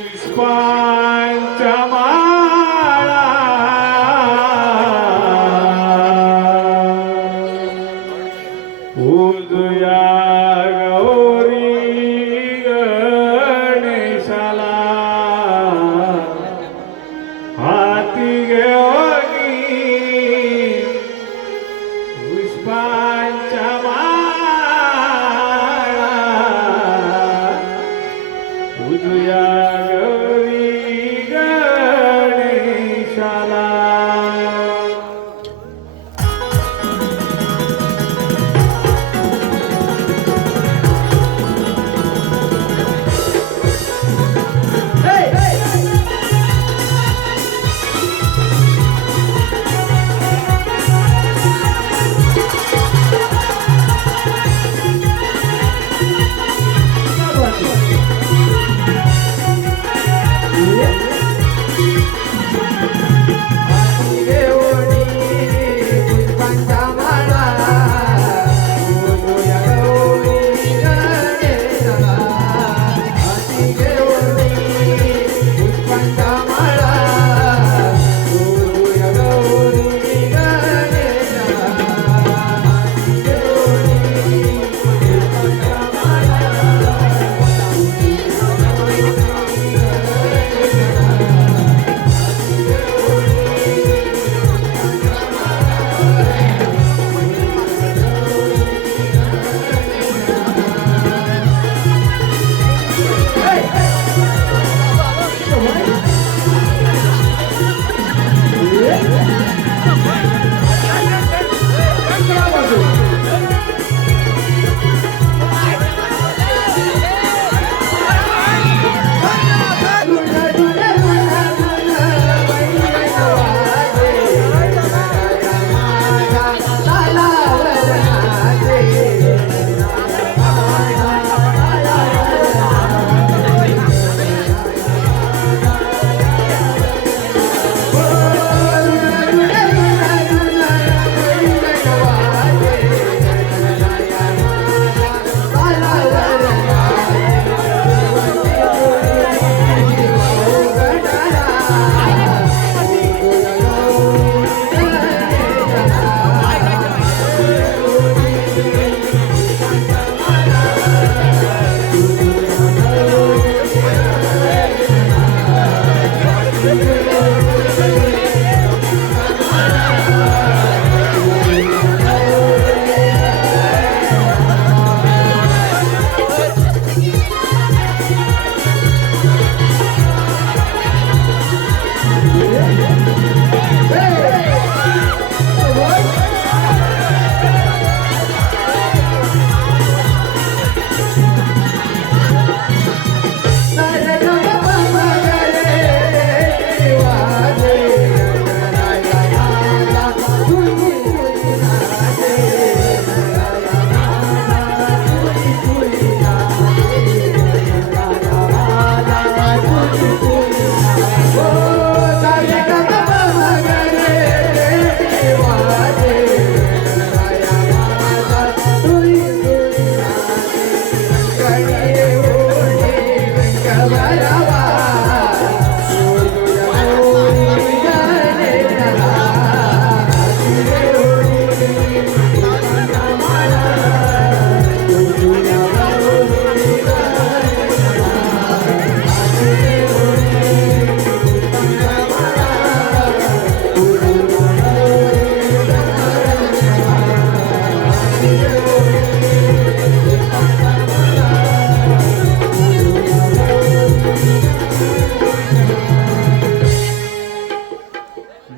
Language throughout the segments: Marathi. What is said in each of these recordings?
पुष्पांच्या माळा पूजुया गौरी गणेशाला हाती घेऊनी पुष्पांच्या माळा पूजुया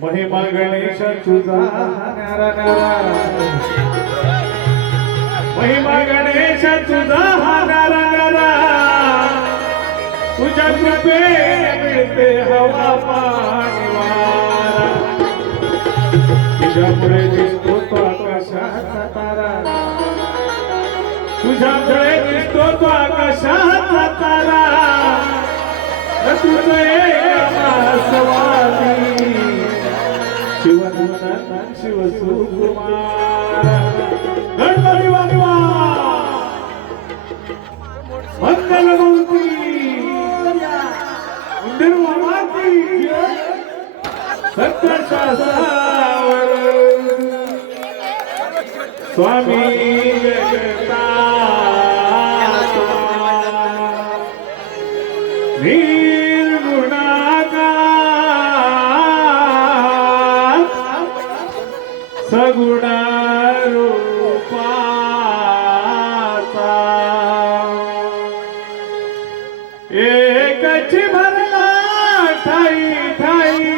महिमा गणेश तुझा महिमा गणेश तुझा तुझ्या कृपे मिळते हवा पाणी वारा तुझ्यामुळे दिसतो तो आकाशाचा तारा तुझ्यामुळे दिसतो तो आकाशाचा तारा तुझे आसवादी शिवनंदन शिवसुकुमार गणपती वाजवा स्वामी जगता निर्गुणाकार सगुणा रूपाचा एकच भरला ठाई ठाई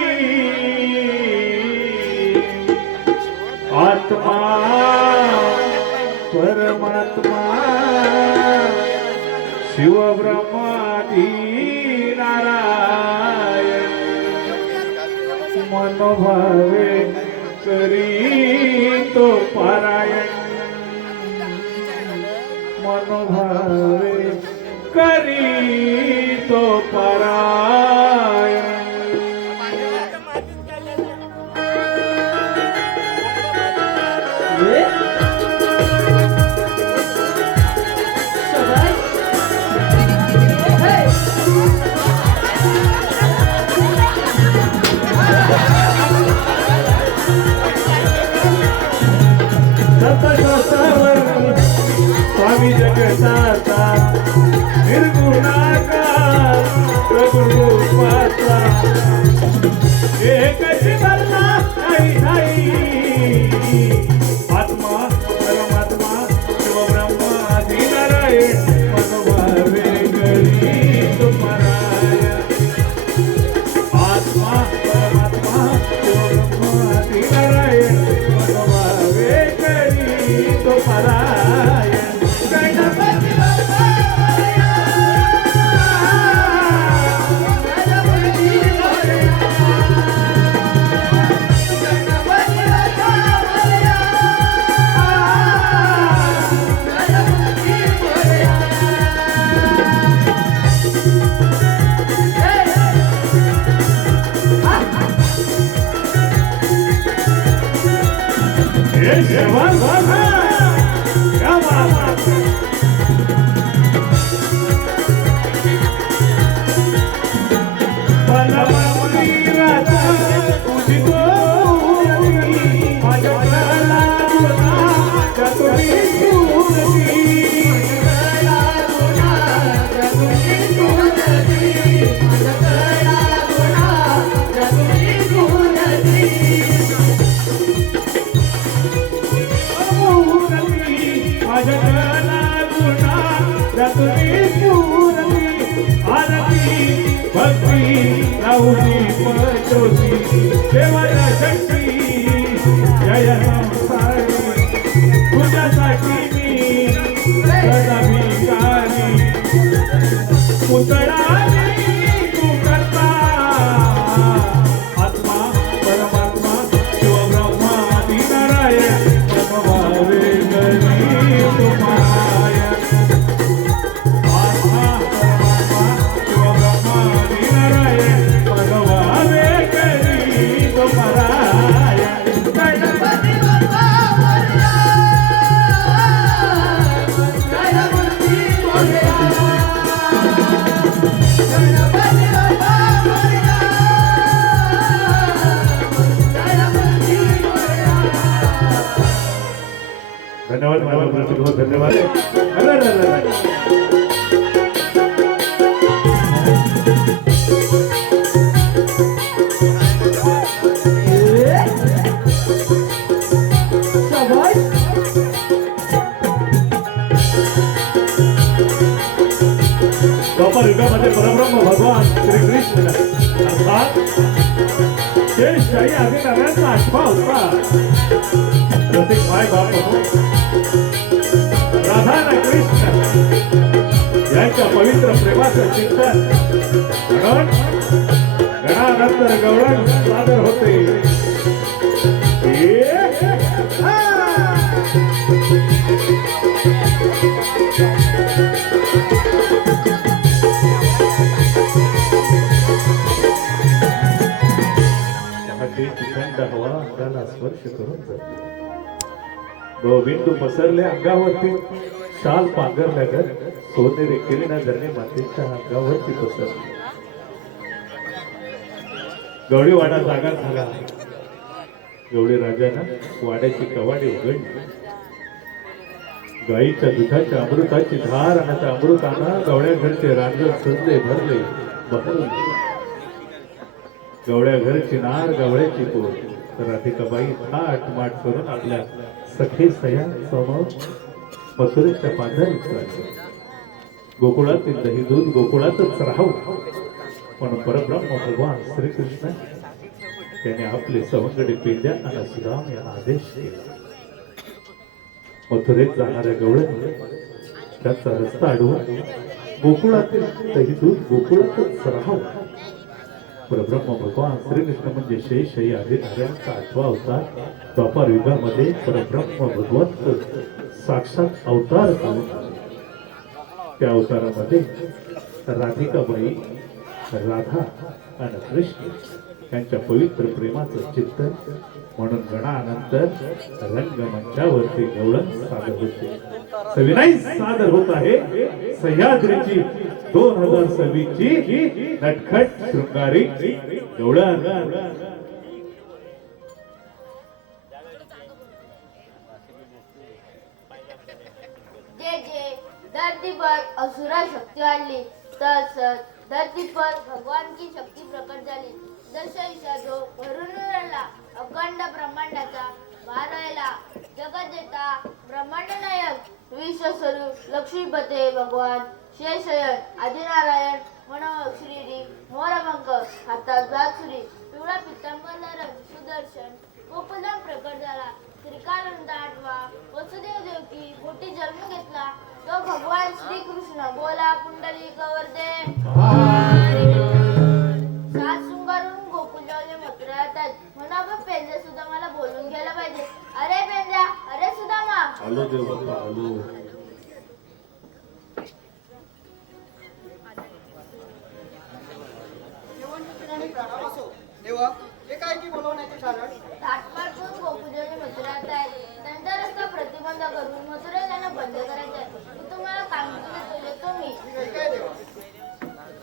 आत्मा परमात्मा शिव ब्रह्मादी नारायण मनोभावे करी तो पारायण मनोभावे करी तो पारायण स्वामी जगताचा निर्गुणाकार प्रभुरूपाचा एकच भरला ठाई ठाई आत्मा परमात्मा शिव ब्रह्मादी नारायण मनोभावे करी तो पारायण आत्मा परमात्मा शिव ब्रह्मादी नारायण मनोभावे करी तो पारायण देवाला शक्ती जय संसारी तुझ्यासाठी मी भिकारी पुतळा तू करता आत्मा परमात्मा शिव ब्रह्मादी नारायण मनोभावे करी तो पारायण आत्मा परमात्मा शिव ब्रह्मादी नारायण मनोभावे करी तो पारायण गणपती बाप्पा मोरया गणपती मोरया गणपती बाप्पा मोरया गणपती मोरया धन्यवाद बहुत धन्यवाद द्वापर युगामध्ये परब्रह्म भगवान श्रीकृष्ण अर्थात शेषशाही आदिनारायणचा आत्मा होता प्रत्येक माय बाप राधा आणि कृष्ण यांच्या पवित्र प्रेमाचं चिंतन म्हणून गणानंतर गौरव सादर होते थंड हवा अंगाला स्पर्श करून जाते बिंदू पसरले अंगावरती शाल पांघरल्यागत सोनेरी किरणा धरणे मातेच्या अंगावरती पसरले गवळी वाडा जागा झाला गवळी राजानं वाड्याची कवाडी उघडली गाईच्या दुधाच्या अमृताची धार आणि त्या अमृतानं गवळ्या घरचे रांजण सजले भरले बहरले. गवळ्या घरची नार गवळ्याची पोट. राधिकाबाई थाट माट करून आपल्या सखे सया समोर मथुरेच्या पांढऱ्या उचलले. गोकुळातील दही दूध गोकुळातच राहावं पण परब्रह्म भगवान श्रीकृष्ण त्याने आपले सवंगडी पेंड्या आणि सुदाम यांना आदेश केला. मथुरेत जाणाऱ्या गवळ्याने त्याचा रस्ता अडवून गोकुळातील दही दूध गोकुळातच राहावं. परब्रह्म भगवान श्रीकृष्ण म्हणजे शेषई आदी नारायणचा 8वा अवतार. द्वापार युगामध्ये परब्रह्म भगवंत साक्षात अवतार झाले. त्या अवतारामध्ये राधिकाबाई राधा आणि कृष्ण यांच्या पवित्र प्रेमाचं चित्तन म्हणून गणानंतर रंगमंचावरती गवळण सादर होते. सविनय सादर होत आहे सह्याद्रीची 2026 ची नटखट शृंगारी गवळण. जे जे धरती पर असुरा शक्ती वाढली तर धरती पर भगवान की शक्ती प्रकट झाली. जसा ईशा जो भरून उरला अखंड ब्रह्मांडाचा भारायला जगजेता ब्रह्मांड नायक विश्वस्वरूप लक्ष्मीपते भगवान शेषयन आदिनारायण मनोहर श्रीरी मोरपंख हातात बासुरी पिवळा पित्तांबर धरण सुदर्शन गोकुलम प्रकट झाला. श्रीकानंद 8वा वसुदेव देवकी पोटी जन्म घेतला तो भगवान श्रीकृष्ण. बोला कुंडली गवर्दे. सात शृंगारून गोकुळावले मथुरा येतात म्हणून आपण पेंद्या सुद्धा मला बोलून घ्यायला पाहिजे. अरे पेंद्या, अरे सुदामा. आलो देव बाप्पा आलो. देवा हे काय की बोलवण्याचे कारण? ताटपाटून गोकुळावले मथुरा येतात त्यांचा रस्ता प्रतिबंध करून मथुरा त्यांना बंद करायचे आहे. मी तुम्हाला सांगितलं येतो मी. काय देवा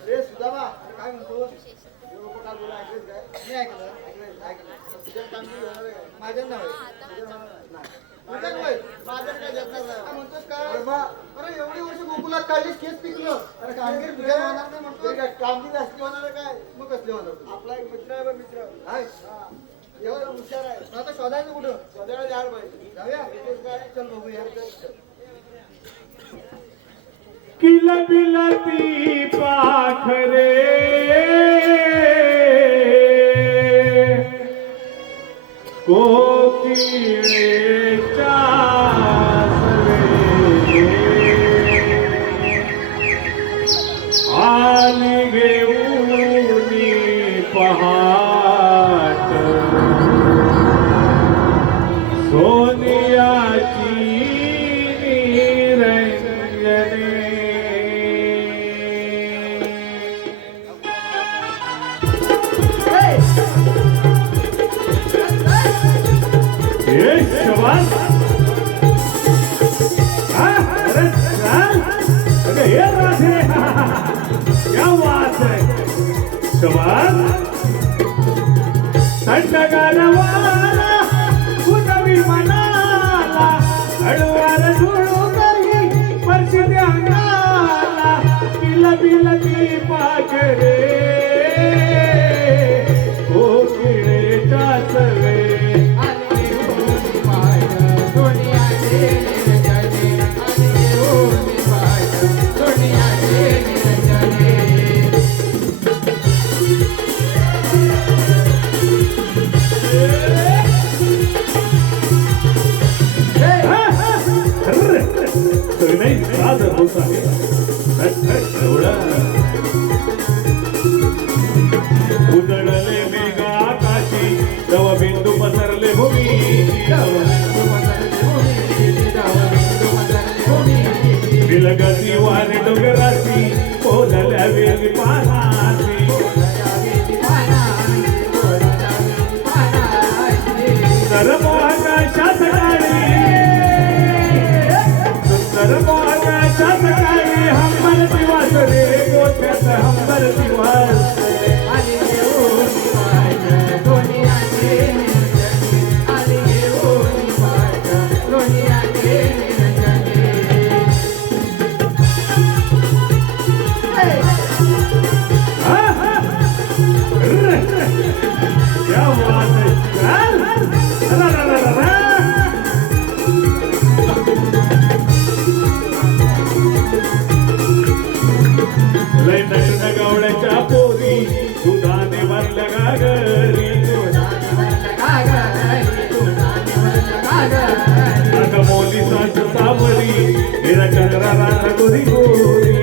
रे सुदामा काय म्हणतो? काय बोला ऐकलेच काय? मी ऐकलं. तुझ्या कामगिरी होणार आहे माझ्या नव्हे. माझ्या नव्हे. माझ्या काय जगणार नाही. काय म्हणतोस काय? अरे एवढी वर्ष गोकुलात काढलीस केस पिकलं. अरे कामगिरी तुझ्या होणार नाही म्हणतो. कामगिरी असली होणार आहे काय? मग कसली होणार? आपला एक मित्र आहे बघ मित्र. हाय. एवढा हुशार आहे. आता शोधायचं कुठं? शोधायला जायला पाहिजे. जाऊया. काय चल बघूया. किलबिलती पाखरे कोकिळेच्या आली घेऊन पहाट सोनियाची निरंजने. शाबाश. अरे चल. अरे हे राधे क्या बात है. शाबाश. थंडगारवाला उदवी मनाला हळूवार झुळू करी परशिते अंगाला. किलबिलती पाखरे कोकिळेच्या सवे सादर होत आहे उजळले मेघ आकाशी दव बिंदू पसरले भूमी. विलगती वारे डोंगराची ओलल्या वेली पानाची. सुंदर आकाशात काळी सुंदर आकाशात काळी हंबल दिवास रे गोठ्यात निरा चंद्रा राधा गोरी गोरी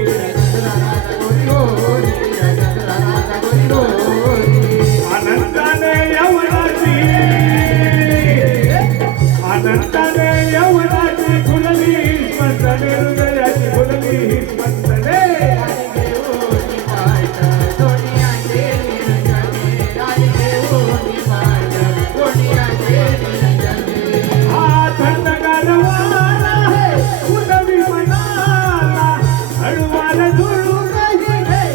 आनंदाने यवनाची आनंदाने यवनाची फुलली स्पंदने हृदयाची फुलली स्पंदने हा थंडगार वारा उडवी मनाला हळूवार झुळून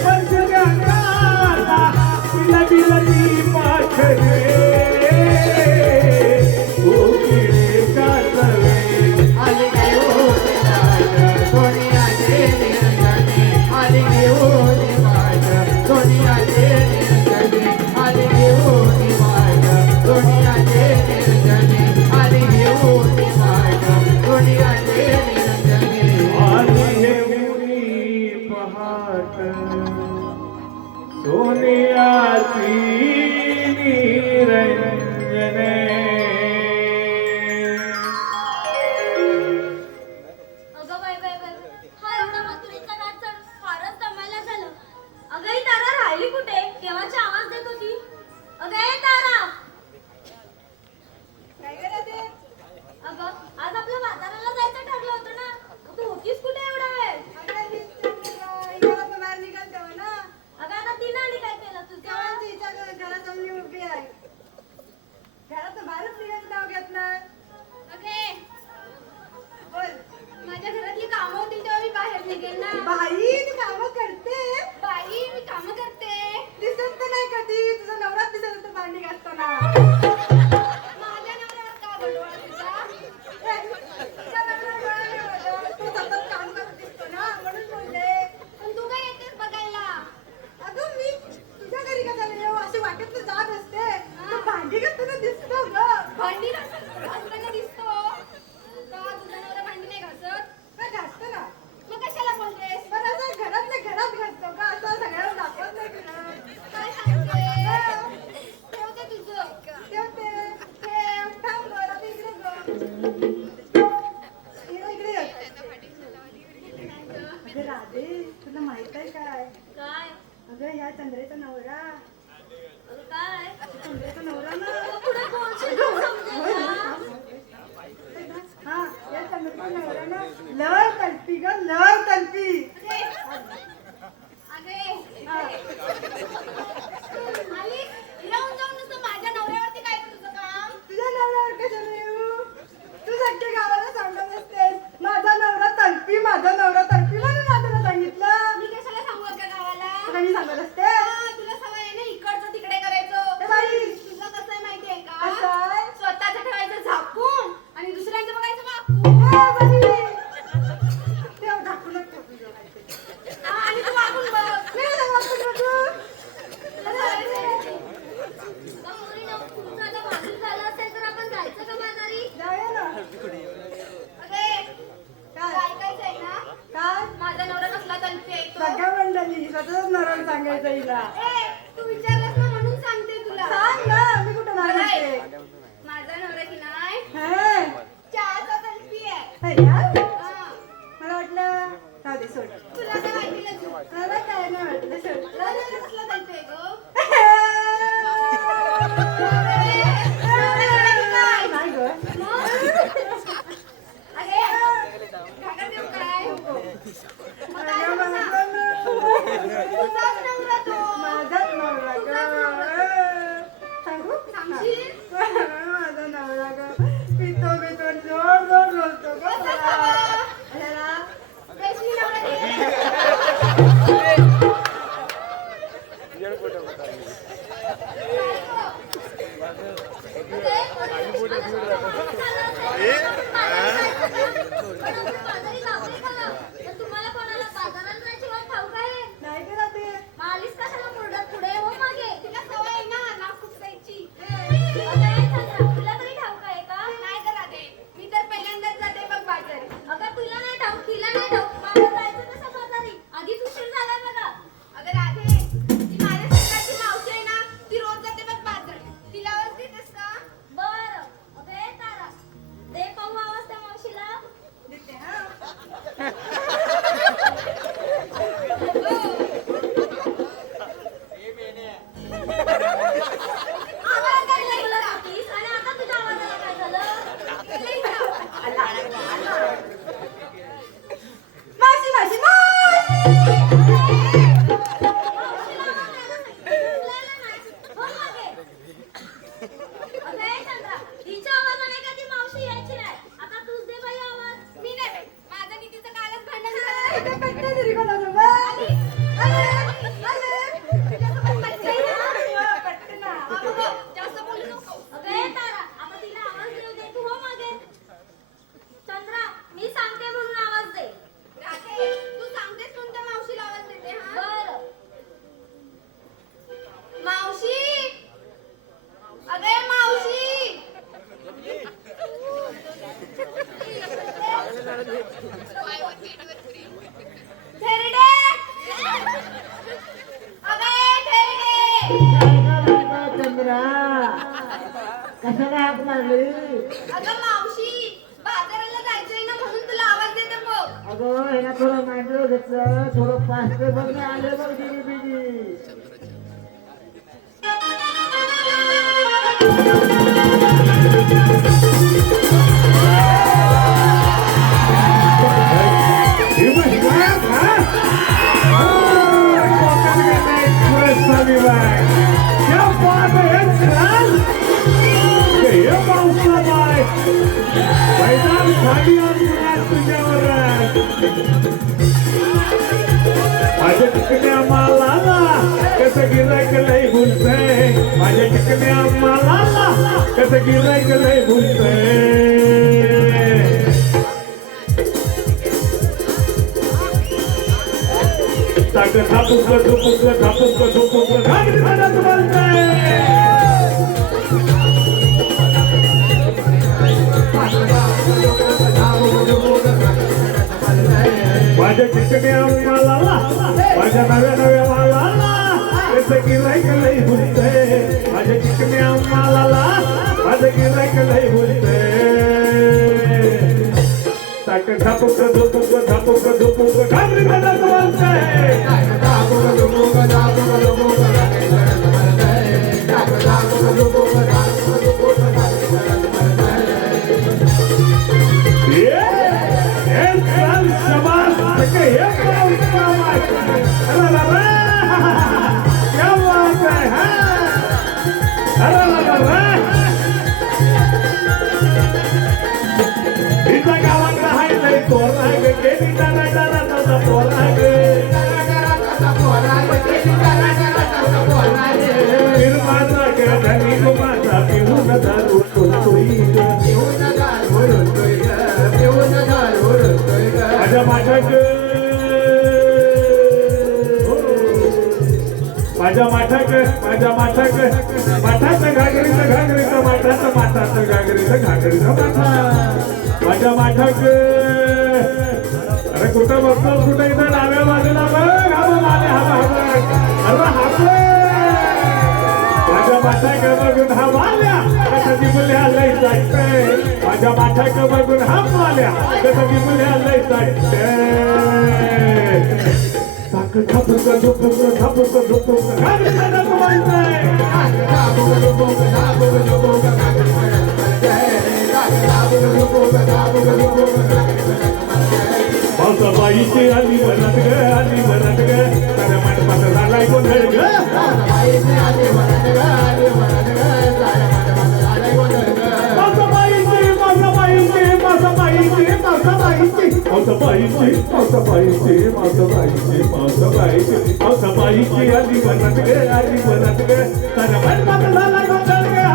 बसल्या अंगाला बिलबिलती पाखरे कोकिळे कातळे आली हे मुनी पहाट सोनियाची निरंजने अगं बाय बाय बाय हा एवढा मथुरेचा नाच फारच दमायला झालं. अगं ही तारा राहिली कुठे? केव्हाची आवाज देत होती. अगं ए तारा, काय करत आहे? अगं आज आपल्या बाजाराला जायचं ठरलं होतं ना, तू होतीस कुठे एवढा वेळ? बाहेर निघाल तेव्हा ना अगं आता तिने काय केलं तुझं? तेव्हा तिच्या घरात जाऊन उभी आहे. घरात बाहेरच निघायचं नाव घेत नाही. अगे बोल माझ्या घरातली कामं होती तेव्हा मी बाहेर निघेल ना. बाई तू कामं करते बाई मी कामं करते. दिसत तर नाही कधी. तुझा नवरात दिसत होता भांडी घासताना. माझ्या नवऱ्यावर का बडवा तुझा? तुझ्या नवऱ्याला डोळा नाही वाटत. तू सतत काम करत दिसतो ना म्हणून बोलले. पण तू काय येतेस बघायला? अगं मी तुझ्या घरी का झाले अशी वाटेत जात असते. तू भांडी घासताना दिसतो ग. भांडी घासताना दिसतो का? तुझा नवरा भांडी नाही घासत? काय घासतो ना मग कशाला बोलतेस? पण असं घरातल्या घरात घासतो का असं सगळ्यांना दाखवत नाही तुला. काय सांगते? ठेवते तुझं. ठेवते. ठेव. थांब गं. आता इकडे गं. इकडे ये. अगं राधे, तुला माहित आहे काय? काय? अगं ह्या चंद्रेचा नवरा. अगं काय? चंद्रेचा नवरा ना. अगं पुढे बोलशील का समजेल ना? हा, या चंद्रेचा नवरा ना लय तलपी ग, लय तलपी. अगे आली राहून जाऊन नुसतं माझ्या नवऱ्यावरती काय रे तुझं काम? तुझ्या नवऱ्यावर कशाला येऊ? तू सगळ्या गावाला सांगत असतेस माझा नवरा तलपी, माझा नवरा तलपी म्हणून माझ्याला सांगितलं. मी कशाला सांगू अगं गावाला? तुला मी सांगत असते. हा, तुला सवय आहे ना इकडचं तिकडे करायचं. ए बाई, तुझं कसं आहे माहितीये का? कसं आहे? स्वतःचं ठेवायचं झाकून आणि दुसऱ्यांचं बघायचं वाकून. ए बाई, तेव्हा दाखवूनच ठेव तुझं काहीतरी. हा, आणि तू वाकून बघ. मी नाही दाखवत बघू. तुला सवय आहे. मग मुली ना, तुमचं आता भांडण झालं असेल तर आपण जायचं का बाजारी? जाऊया ना. अगे काय? ऐकायचं आहे ना? काय? माझा नवरा कसला तलपी आहे तो? सगळ्या मंडळी स्वतःच नवऱ्याला सांगायचं हिला. ए, तू विचारलंस ना म्हणून सांगते तुला. सांग ना, मी कुठं नाही नाही. म्हणते. माझा नवरा की नाही हे, चहाचा तलपी आहे. हे यार, हा. मला वाटलं राहू दे सोड. तुला काय माहिती का तू? मला काय नाही वाटलं सोड. तुला नवरा कसला तलपी आहे गं? नाही गं. अगे, घागर देऊ काय? मग काय झालं सांग? तुझाच नवरा तो. माझा थेरडे अगे थेरडे चंद्रा कशाला हाक मारली? अगं मावशी बाजाराला जायचंय ना म्हणून तुला आवाज देते बघ. अगं ह्याला थोडं मांडलं घेतलं थोडं फास्ट बघ ना आले बघ दिली बिगी माझ्या चिकन्या मालाला कसं गिरायक लय भुलतंय माझ्या चिकन्या मालाला कसं गिरायक लय भुलतंय टाक थापूक झोपूक थापूक झोपूक घागरी म्हणत बोलतंय माझ्या चिकन्या मालाला माझ्या नव्या नव्या मालाला कसं गिरायक लय भुलतंय माझ्या चिकन्या मालाला माझं गिरायक लय भुलतंय टाक थापूक झोपूक घागरी म्हणत बोलतंय माझ्या माठाचं घागरीचं माठाचं घागरीचं माठा माझ्या माठाक अरे कुठं बघतो कुठं इथं डाव्या बाजूला बघ माझ्या माठाक बघून हा माल्या कसं दिबुल्या लय जायचंय माझ्या माठाक बघून हा माल्या कसं दिबुल्या लय जायचंय थापूक झोपूक घागरी म्हणत बोलतंय पावसाबाईची आली म्हणत ग त्याच्या मंडपात झालाय गोंधळ ग पावसाबाईची आली म्हणत ग त्याच्या मंडपात झालाय गोंधळ ग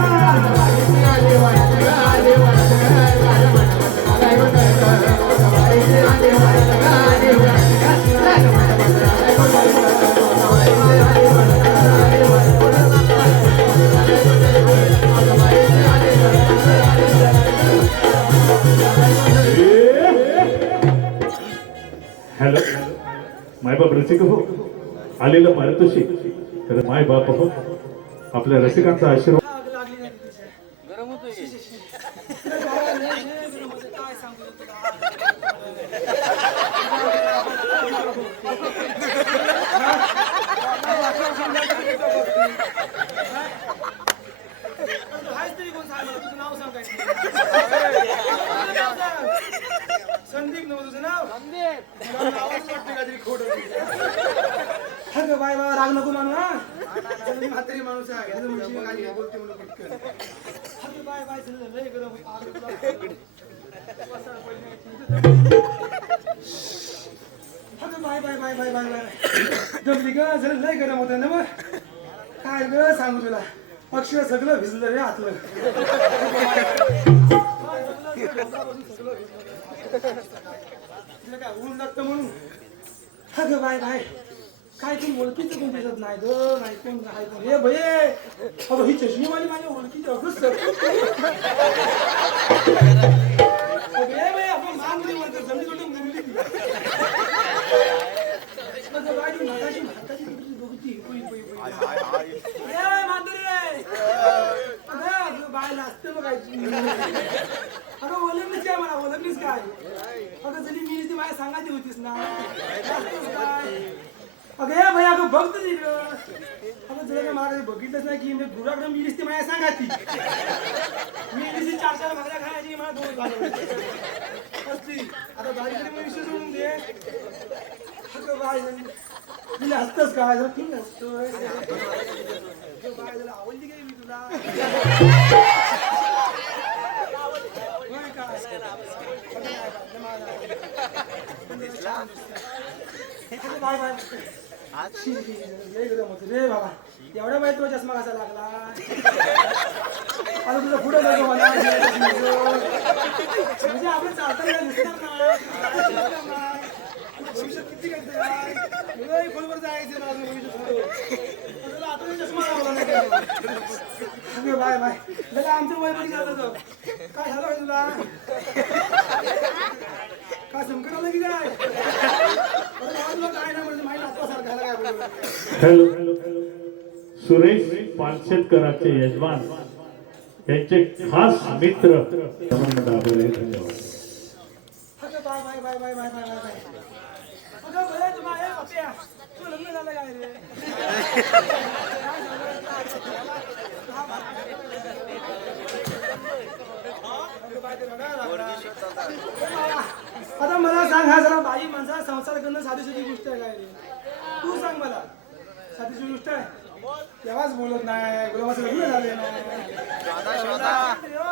हॅलो मायबाप रसिक हो आलेलं पारितोषिक तर मायबाप हो आपल्या रसिकांचा आशीर्वाद संदीप नव्हतं तुझं नाव अगं बाय बाबा राग नको मानू हा म्हातारी माणूस आहे बोलते म्हणून पटकन अगं बाय बाय लय गरम अगं bye bye bye bye bye बाय दमली ग जरा लय गरम होतं ना मग काय ग सांगू तुला अक्षर सगळं भिजलं रे आतलं काय ऊन लागतं म्हणून अगं बाय बाय काय कोण ओळखीचं कोण दिसत नाही ग नाही कोण काय कोण हे भये अगं ही चष्मीवाली माझ्या ओळखीची अगं आपण मान जमिनी सांगायची होतीस ना जास्तच काय अगं या भाई अगं बघ तर इकडं अगं जरा काय मला कधी बघितलंच नाही की मी गुराकडे मी दिसते माझ्या सांगायची मी दिसते 4-4 भाकऱ्या खायची मला 2 घालवली असली आता बारीक तरी विषय सोडून दे अगं बाय तुला हसतोस का जरा तू हसतोय बाय जरा आवडली काय मी तुला होय का? बाय बाय रे बाबा एवढ्या बाय तुला चष्मा कसा लागला आता तुझं पुढे जातो मला म्हणजे आपलं चालतं दिसणार ना भविष्यात किती काय खोलवर जायचं ना भविष्यात आता चष्मा लावला नाही बाय बाय दादा आमचं वय पण जात काय झालं तुला काय संकट आलं की काय काय नाही म्हणजे माहिती आत्तासारखं झालं काय बोलू हॅलो सुरेश पानशेतकरांचे यजमान त्यांचे खास मित्र दाबोले धन्यवाद. अगं bye bye bye bye bye bye bye अगं बरं तुम्हाला पप्या तू लग्न झालं काय रे काय झालं? अगं बाय ते रडायला लागला. आता मला सांग हा जरा बाई माणसा संसार करणं साधी गोष्ट आहे काय रे तू सांग मला साधी गोष्ट आहे तेव्हाच बोलत नाही गुलाबाचं लग्न झाले नाही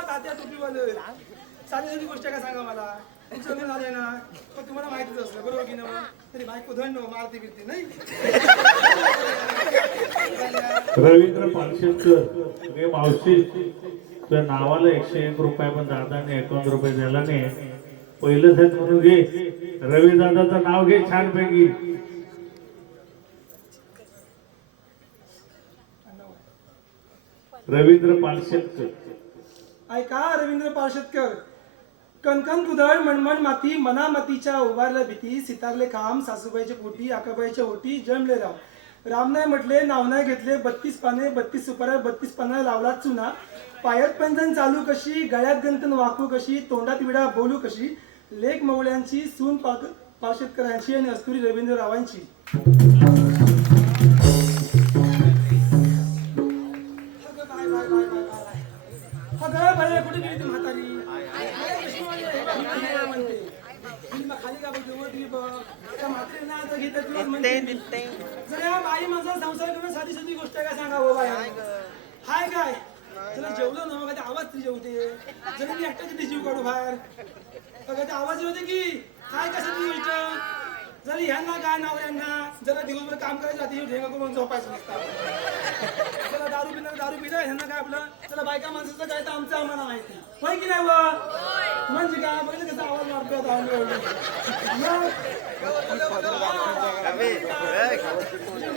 तात्या टोपीवाले साधी गोष्ट काय सांगा मला तुमचं लग्न झालंय ना पण तुम्हाला माहितीच असलं बरोबर की ना तरी बायको धन मारती बिरती नाही रवींद्र पानशेतकर हे मावशी तुझ्या नावाला 101 रुपये पण दादाने 51 रुपये दिला नाही पहिलंच आहे म्हणून घे रवी दादाचं नाव घे छानपैकी रवींद्र पानशेतकर ऐका रवींद्र पार्शेतकर कणकण कुदळ मणमण माती मनामतीच्या उभारल्या भीती सितारले काम सासूबाईच्या पोटी आकाबाईच्या ओटी जन्मले राम नाही म्हटले नाव नाही घेतले 32 पाने 32 सुपाऱ्या 32 पाना लावला चुना पायात पंजन चालू कशी गळ्यात गंतन वाकू कशी तोंडात विडा बोलू कशी लेख मवळ्यांची सून पार्शेतकरांची आणि अस्तुरी रवींद्र रावांची अगं बाई कुठे गेली ती म्हातारी खाली का बाई माझा संसार करणं साधी गोष्ट काय सांगा हो बाय हाय काय तुला जेवलं ना मग आवाज ती जेवते जरी मी एकटा किती जीव काढू बाहेर अगं आवाज येते की काय कसं ती गोष्ट जरी ह्यांना काय नाव यांना जरा दिवसभर काम करायचं राहते ढेंगा करून झोपायचं नसतं चला दारू पिलं ह्यांना काय आपलं चला बायका माणसाचं काय तर आमचं आम्हाला माहिती होय की नाही व म्हणजे काय बघितलं कसं आवाज मारतो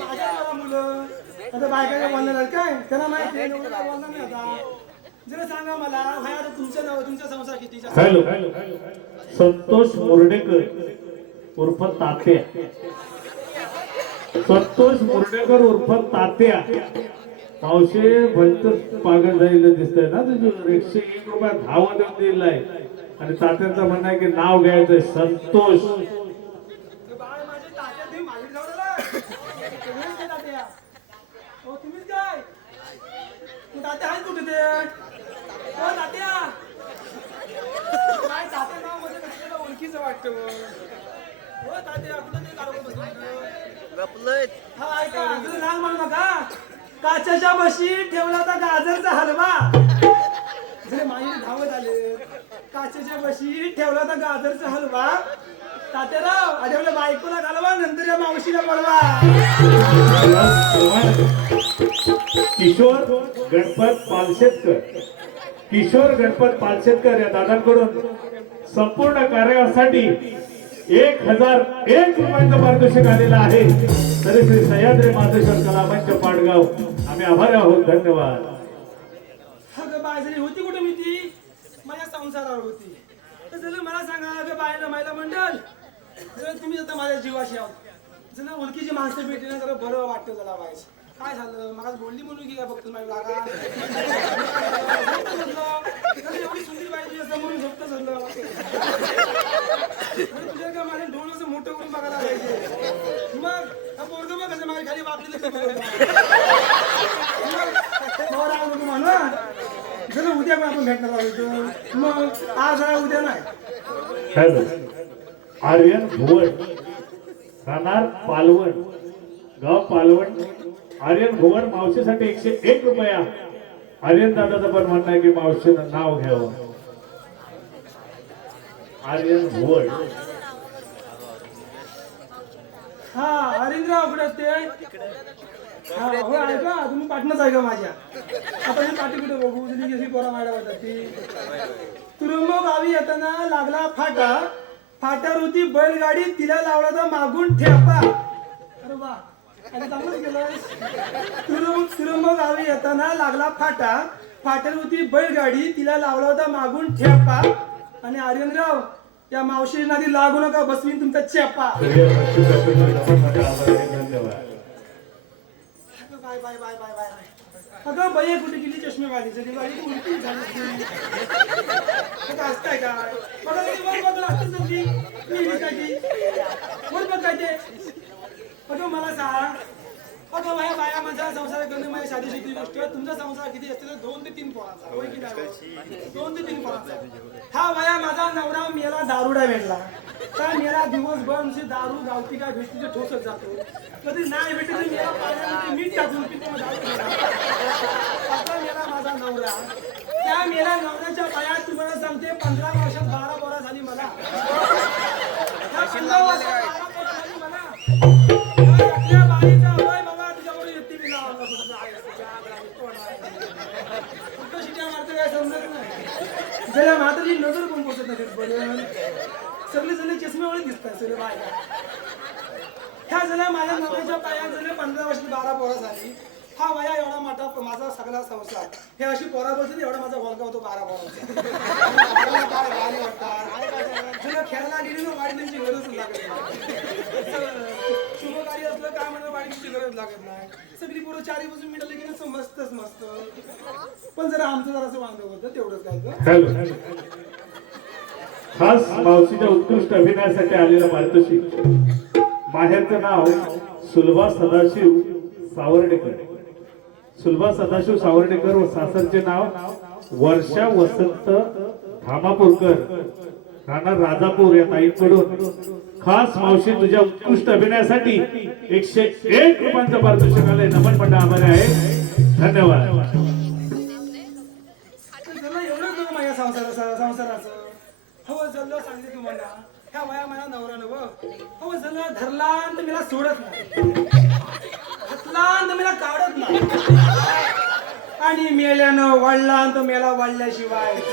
माझ्या मुलं आता बायका बोलणार काय त्यांना माहिती आहे बोलणार नाही आता जरा सांगा मला हाय आता तुमचं नाव तुमचा संसार कितीचा हॅलो संतोष मुर्डेकर उर्फ तात्या संतोष मुर्डेकर उर्फ तात्या मावशे भलतच पागल झालेलं दिसतंय ना तुझं 101 रुपये धावा देऊन दिलाय आणि तात्यांचं म्हणणं आहे की नाव घ्यायचंय संतोष बाळ माझे तात्या तुम्ही मागे जाऊ तात्या हो तुम्हीच काय तात्या आहे कुठे ते हो तात्या काय तात्या नाव मध्ये कसं ओळखीचं वाटतं हो तात्या कुठं ते काढून बसलं हा ऐका तुझं नाव म्हणू नका काचेच्या बशी ठेवला होता गाजरचा हलवा जरे माईने धावत आले काचेच्या बशी ठेवला होता गाजरचा हलवा तात्याराव आधी आपल्या बायकोला घालवा नंतर या मावशीला बोलवा किशोर गणपत पालशेतकर या दादांकडून संपूर्ण कार्यासाठी 1001 रुपयांचं पारितोषिक आलेलं आहे तरी श्री सह्याद्री माधेश्वर कलामंच पाडगाव आम्ही आभारी आहोत धन्यवाद. अगं बाय जरी होती कुठे मी ती माझ्या संसारावर होती तर जर मला सांगा अगं बायला महिला मंडळ जर तुम्ही आता माझ्या जीवाशी आहोत जर ओळखीची माणसं भेटली ना जरा बरं वाटतं जरा व्हायचं काय झालं मला बोलली म्हणून की काय फक्त माझी लागा एवढी सुंदर बाई तुझ्या समोरून झोपत झालं तुझ्या काय माझ्या डोळ असं मोठं करून बघायला पाहिजे मग हा पोरग मग कसं माझ्या खाली वापरलं म्हणा जर उद्या पण आपण भेटणार आहोत मग आज आहे उद्या नाही हॅलो आर्यन भुवन राहणार पालवण गाव पालवण आर्यन भुवन मावशीसाठी 101 रुपया आर्यन दादाचं पण म्हणणं आहे की मावशीनं नाव घ्यावं आर्यन भुवन हा हरिंद्रराव कुठे असते हा हो ऐका तुम्ही पाटणच आहे का माझ्या आता ही पाठी कुठे बघू तुझी कशी पोरा मायला वाटत ती तुरुंब गावी येताना लागला फाटा फाट्यावर होती बैलगाडी तिला लावला तर मागून ठेपा अरे वा आणि चांगलंच केलं तुरुंब गावी येताना लागला फाटा फाट्यावर होती बैलगाडी तिला लावला होता मागून ठेपा आणि आर्यनराव या मावशी नादी लागू नका बसवीन तुमचा चेपा धन्यवाद bye bye bye bye bye अगं बाई कुठे गेली चष्मेवाली सगळी गाडी उलटी झाली असताय काय बघा वर बघा असते सगळी मी दिसायची वर बघायचे अगं मला सांग अगं बाया बाया माझा संसार करणं माझी साधीशी गोष्ट तुमचा संसार किती असते 2 ते 3 पोरांचा होय की नाही 2 ते 3 पोरांचा हा बाया माझा नवरा मेला दारुडा भेटला तर मेला दिवसभर नुसती दारू गावठी काय भेटते ठोसत जातो कधी नाही भेटत मेला पाण्यामध्ये मीठ टाकून पितो असा मेला माझा नवरा त्या मेला नवऱ्याच्या पायात तुम्हाला सांगते 15 वर्षात 12 पोरा झाली मला त्या 15 वर्षात 12 पोरा झाली मला आपल्या बाईचा होय बाबा तुझ्यावर येते मी लावला कुठं शिट्या मारते काय समजत नाही जरा म्हातारी नजर पण पोचत नाही बरं सगळे जण चष्मेवाळे दिसतात सगळे बायका ह्या जण माझ्या नवऱ्याच्या पायात जण 15 वर्षात 12 पोरा झाली हा वया एवढा मोठा माझा सगळा संसार हे अशी पोरा बसली एवढा माझा वळका होतो 12 पोरांचा काय गाणी वाटतात जण खेळायला गेली ना वाडी त्यांची गरज लागत नाही शुभ कार्य असलं काय म्हणून वाढीची गरज लागत नाही सगळी पोरं 4 बाजून मिळाली की नसतं मस्तच मस्त पण जरा आमचं जरा असं वांदे होतं तेवढंच काय हॅलो खास मावशीच्या उत्कृष्ट अभिनयासाठी आलेला पारितोषिक माहेरचं नाव सुलभा सदाशिव सावर्डेकर सुलभा सदाशिव सावर्डेकर व सासरचे नाव वर्षा वसंत धामापूरकर राणा राजापूर या ताईंकडून खास मावशी तुझ्या उत्कृष्ट अभिनयासाठी 101 रुपयांचं पारितोषिक आलंय नमन मंडळ आभारी आहे धन्यवाद एवढं करू माझ्या संसाराचं हवं जल्लो सांगते तुम्हाला ह्या वया माझ्या नवरा नव हवं जल्लो धरला तर मला सोडत नाही हसला तर मला काढत नाही आणि मेल्यानं वाढला तर मेला वाढल्याशिवाय मावशी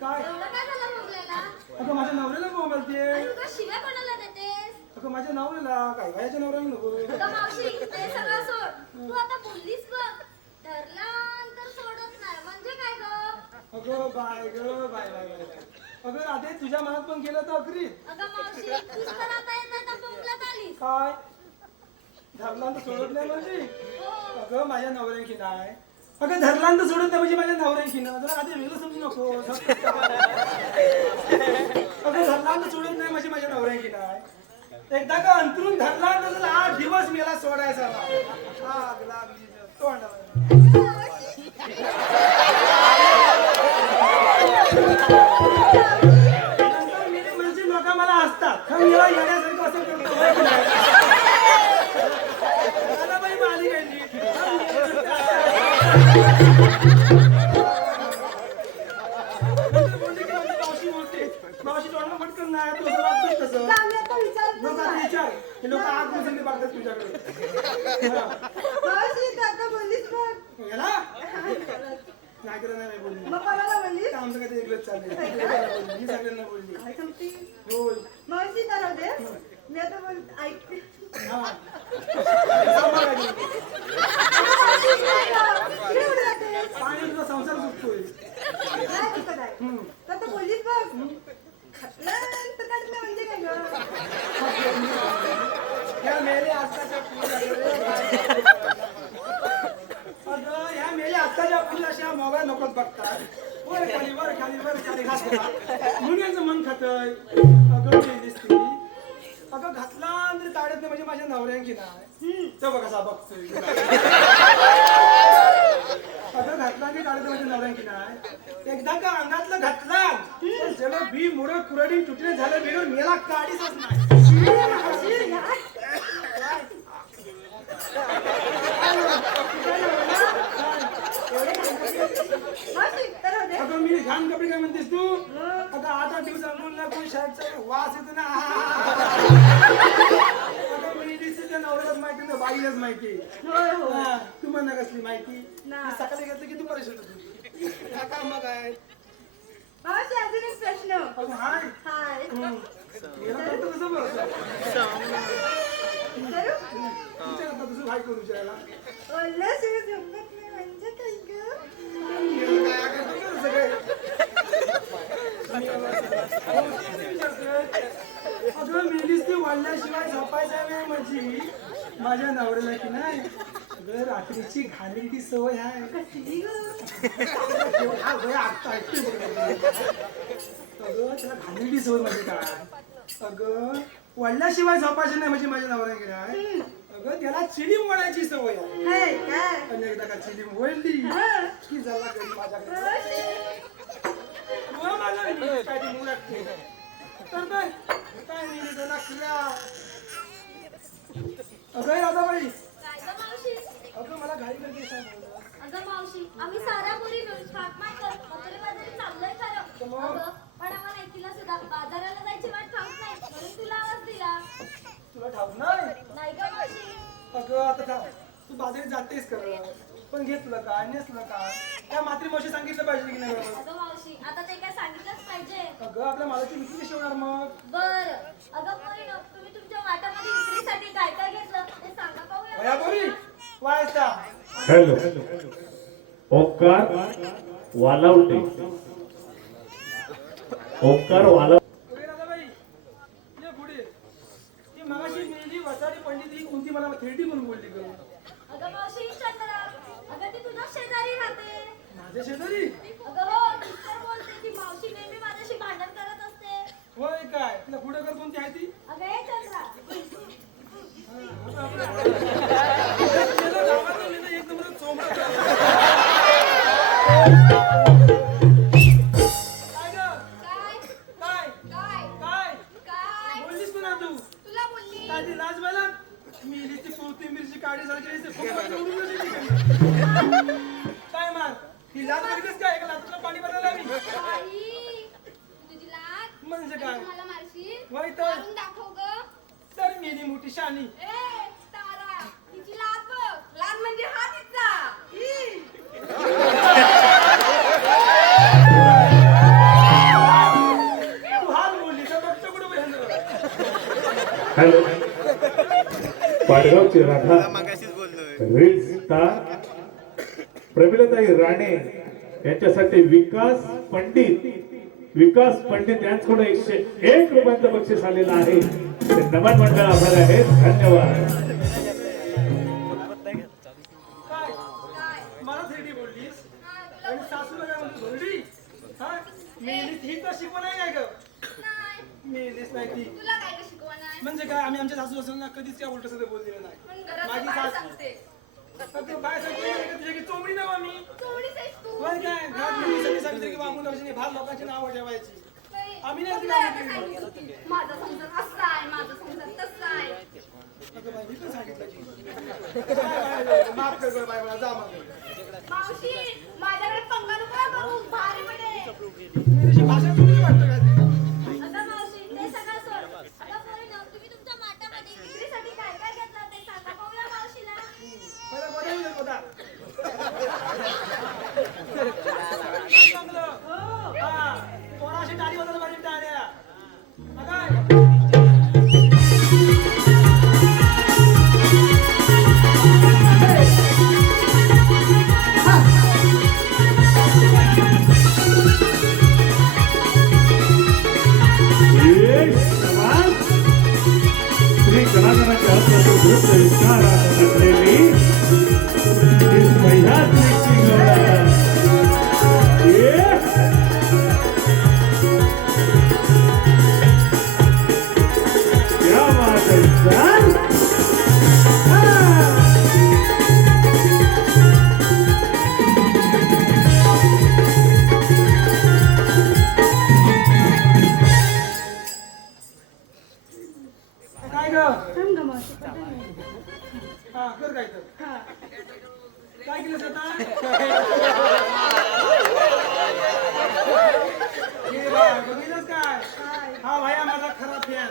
काय एवढं काय झालं बोललेला अगं माझ्या नवऱ्याला बोलते आणि तू काय शिव्या कोणाला देतेस अगं माझ्या नवऱ्याला काय वयाच्या नवऱ्याला नको अगं मावशी ते सगळं सोड तू आता बोललीस बघ धरला तर सोडत नाही म्हणजे काय ग अगं बाय बाय बाय अगं राधे तुझ्या मनात पण गेलं तर अकरीत अगं मावशी तूच तर आता येत आता बोंबलत आलीस काय धरला तर सोडत नाही म्हणजे हो अगं माझ्या नवऱ्याची नाही अगं धरला तर सोडत नाही म्हणजे माझ्या नवऱ्याची ना जरा आधी वेगळं समजू नको अगं धरला तर सोडत नाही म्हणजे माझ्या नवऱ्याची नाही एकदा का अंतरून धरला तर 8 दिवस मेला सोडायचा आग लागली तोंडाला नंतर मेले म्हणजे लोक मला हसतात खरं मला येण्यासारखं असं करतो होय की नाही? मला बाई माली काय नीट. नंतर बोलली की माझी मावशी बोलते मावशी तोंडाला फटकन नाही तू असं वागतोस कसं आम्ही आता विचारत लोक नाही. विचार हे लोक आग बसले बघतात तुझ्याकडे हा. मावशी तू आता बोललीस बघ याला नाही करत नाही बोलली मग कोणाला बोललीस आमचं काय ते वेगळंच चाललंय मी सगळ्यांना बोलली काय सांगते होय मावशी तर राहू दे मी आता बोल ऐकते हा सांभाळ आधी. मी उडत राहते. पाणी तुझा संसार सुटतोय नाही चुकत आहे. तर आता बोललीस बघ खतला तर काढलं म्हणजे काय ग या विचारतय अगं गेलीस ती अगं घातला तरी काढत नाही म्हणजे माझ्या नवऱ्यांकी नाही तो बघ कसा बघतोय अगं घातला की काढत माझ्या नवऱ्यांकी नाही एकदा का अंगातलं घातला तर जण बी मुड कुरडी तुटले झालं बिगर मेला काढीच नाही मावशी तर होते अगं मी घाण कपडे काय म्हणतेस तू अगं 8 दिवसांना कोणी शर्टचा वास येतो ना अगं मी दिसते नवऱ्यालाच माहिती ना बाईलाच माहिती होय हो हा, तू म्हणा कसली माहिती ना. मी सकाळी घेतलं की तू परेशान होती या काम मग आहे मावशी अजून एक प्रश्न अगं हाय हाय गेला तर तो कसं बरं करू विचार आता तुझं भाई करू विचारायला ओला शिव जमत नाही म्हणजे काय ग गेलं काय अगं तू कसं सगळे अगं मेलीस ती वाढल्याशिवाय झोपायचा वेळ माझी माझ्या नवऱ्याला की नाही अगं रात्रीची घाणेरडी सवय आहे कसली ग हा वय आता ऐकतोय अगं त्याला घाणेरडी सवय म्हणजे काय अगं वाढल्याशिवाय झोपायची नाही म्हणजे माझ्या नवऱ्याला की नाही अगं त्याला चिलीम वळायची सवय आहे हाय काय आणि एकदा का चिलीम वळली हा. की झाला घरी माझ्याकडे मावशी बुवा मला मी काय ती मुलं असते. तर काय मी त्याला किया अगं राधाबाई काय गं मावशी अगं मला घाई करते सांग अगं मावशी आम्ही साऱ्या मुली मिळून फाटमाट करत मथुरे बाजारी चाललोय खरं मग? अगं पण आम्हाला एकीला सुद्धा बाजाराला जायची वाट ठाऊक नाही म्हणून तुला आवाज दिला तुला ठाऊक नाही नाही गं मावशी अगं आता थांब तू बाजारात जातेस कर पण घेतलं का नेसलं का त्या मातृभाषेत सांगितलं पाहिजे की नाही बरोबर अगं मावशी आता ते काय सांगितलंच पाहिजे अगं आपल्या मालाची विक्री कशी होणार मग बर अगं पोरीनो तुम्ही तुमच्या वाटामध्ये विक्रीसाठी काय काय घेतलं ते सांगा पाहूया वया बोरी वायचा हॅलो ओंकार वालावटे ओंकार वाला पुढे राधाबाई ये पुढे ती मगाशी मेली वसाडी पंडित ही कोणती मला थेरडी म्हणून बोलली ग अगं मावशी चंद्रा अगं ती तुझ्या शेजारी राहते माझ्या शेजारी अगं हो ती तर बोलते की मावशी नेहमी माझ्याशी भांडण करत असते होय काय तिला पुढे कर कोणती आहे ती अगं हे चंद्रा त्याला गावातलं नेतं एक नंबर चोमडा काय ग काय काय काय काय काय बोललीस तू ना तू तुला बोलली काय ती लाज मला मी इथे कोथिंबीरची काडी सारखी काय मार ही लाज बघितलीस काय एका लातूरला पाणी बदलला मी आई तुझी लाज म्हणजे काय मला मारशील होय तर मारून दाखव ग तर मेली मोठी शानी ए तारा तिची लाज बघ लाज म्हणजे हा तिचा तू हात बोलली तर बघतो कुठं बहिण हॅलो पाडगावची राधा रील स्टार प्रमिलाताई राणे यांच्यासाठी विकास पंडित यांच्याकडून 101 रुपयांचं बक्षीस आलेलं आहे ते नमन मंडळ आभार आहेत धन्यवाद काय मला थेडी बोललीस आणि सासूला काय म्हणतो धोरडी हा मेलीस ही तर शिकवण आहे काय ग मेलीस नाही ती तुला काय काय शिकवण आहे म्हणजे काय आम्ही आमच्या सासू असताना कधीच काय उलट सगळं बोललेलं नाही पण घरात माझी बाहेर सासू सांगते तू काय सांगते तुझ्या की चोमडी नाव आम्ही चोरीच आहेस तू होय काय घरात मुलीसाठी सांगितलं की वागून द्यायची भार लोकांची नावं ठेवायची नाही. आम्ही नाही तुला तिला आता सांगितलं होती. माझा संसार असा आहे माझा संसार तसा आहे अगं बाई, मी पण सांगितलं की काय बाई, माफ कर गं बाई मला जा मग मावशी माझ्याकडे पंगा नको करू भारी म्हणे मी तशी भाषा चुकली वाटतं का ती? आता मावशी ते सगळं सोड आता पोरीनो तुम्ही तुमच्या माठामध्ये विक्रीसाठी काय काय घेतलं ते सांगा पाहूया मावशीला मला बरं होईल बघा. चांगलं. हा, कोणाशी टाळी वाजवली पाहिजे टाळ्या. अगं, श्री गणागणाच्या हस्तातून विस्तारात घडलेली ही सह्याद्रीची गवळण. हा भाया माझा खरा फॅन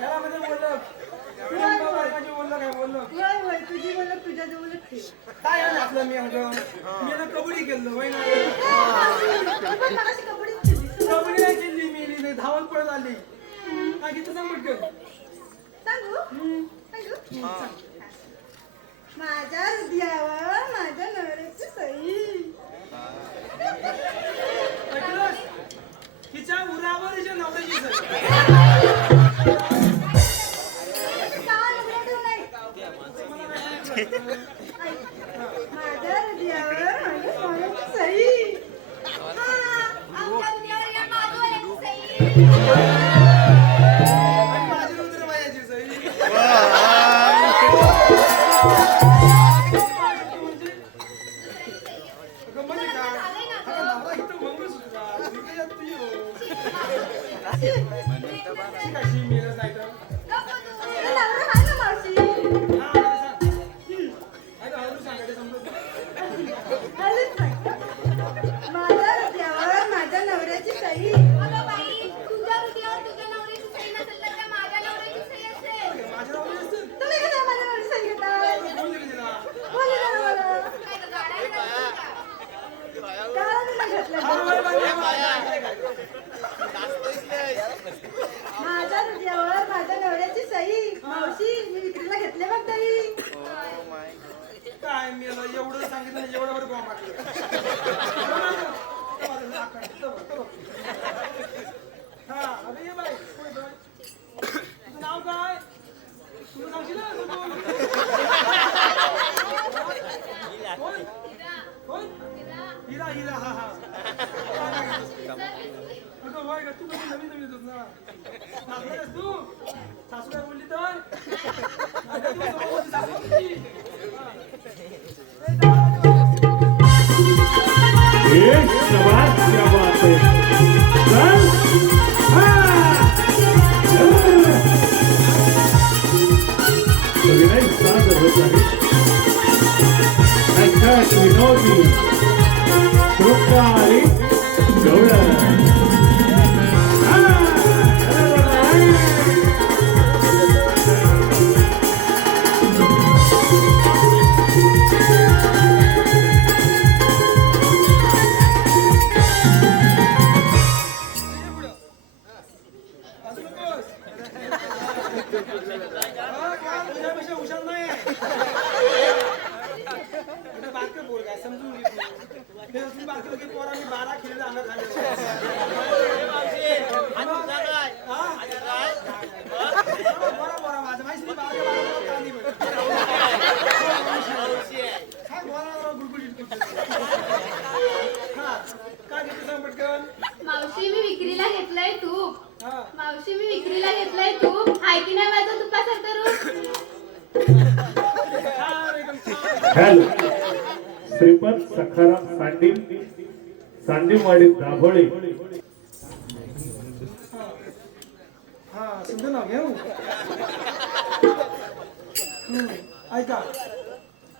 घरामध्ये बोललो माझी बोललो काय बोललो होय होय तुझी बोलत तुझ्या जवळच ठेव. काय आहे आपलं मी ना कबड्डी खेळलो होय ना मगाशी कबड्डीच खेळली. कबड्डी नाही खेळली मी धावत पळत आली काय घेतलं सांग पटकन सांगू सांगू माझ्या हृदयावर माझ्या नवऱ्याची सही. ऐकलंस? तिच्या उरावर तिच्या नवऱ्याची सही. का नवरा ठेवू नाही? ऐक, माझ्या हृदयावर माझ्या नवऱ्याची सही. आमच्या उद्यावर या बाजूवाल्याची सही. आणि माझी रुद्रबाईची सही. अगं म्हणजे काय? अगं नवरा इथं मंगळसूत्र. इथे या तू ये. कशी मेलच नाही तर. तुझा नवरा आहे ना मावशी? हा, आता सांग. अगं हळू सांगायचं समजत नाही. आलीच नाही. माझ्या हृदयावर माझ्या नवऱ्याची सही. अगं बाई, तुझ्या हृदयावर तुझ्या नवऱ्याची सही नसेल तर त्या माझ्या नवऱ्याची सही असेल. माझ्या नावाने असतं. तुम्ही कसं माझ्या नवऱ्याची सही घेताय? बोलले की तिला. बोलू द्या ना मला. काय गं, गाड्या आहेत का? काळं नाही घेतलं. हा, बाई, बाई, बाई, बाई. माझ्या हृदयावर माझ्या नवऱ्याची सही. मावशी मी विक्रीला घेतले बघ ताई. काय मेलं एवढं सांगितलं एवढं बरं गोवा मागलं हा अरे ये बाई पुढे बाई. तुझं नाव काय तुझं सांगशील ना तू बोल. कोण कोण हिरा हिरा हा हा अगं होय का तू कशी नवीन नवीन येतोस ना नाचणार आहेस तू सासू काय बोलली तर अगं तू समोर होती सासू तुझी. ये शाबाश, क्या बात है. चल. विनय सादर होत आहे नटखट विनोदी शृंगारी गौड. तुझ्यापेक्षा हुशार नाही बारकं बोल काय समजून घे तू बारकं की पोरा मी 12 खेळले अंगात खाली बोरा बोरा माझं माहिती नाही 12 कांदी हा बोरा गुडगुडीत हा काय घेतलं सांग पटकन. मावशी मी विक्रीला घेतलंय तूप. हा मावशी मी विक्रीला घेतलंय तूप. हाय की नाही माझं तुपासारखं रूप? हॅलो श्रीपद सखाराम सांडीम सांडीमवाडी दाभोळे. हा सुंदर नाव घेऊ ऐका.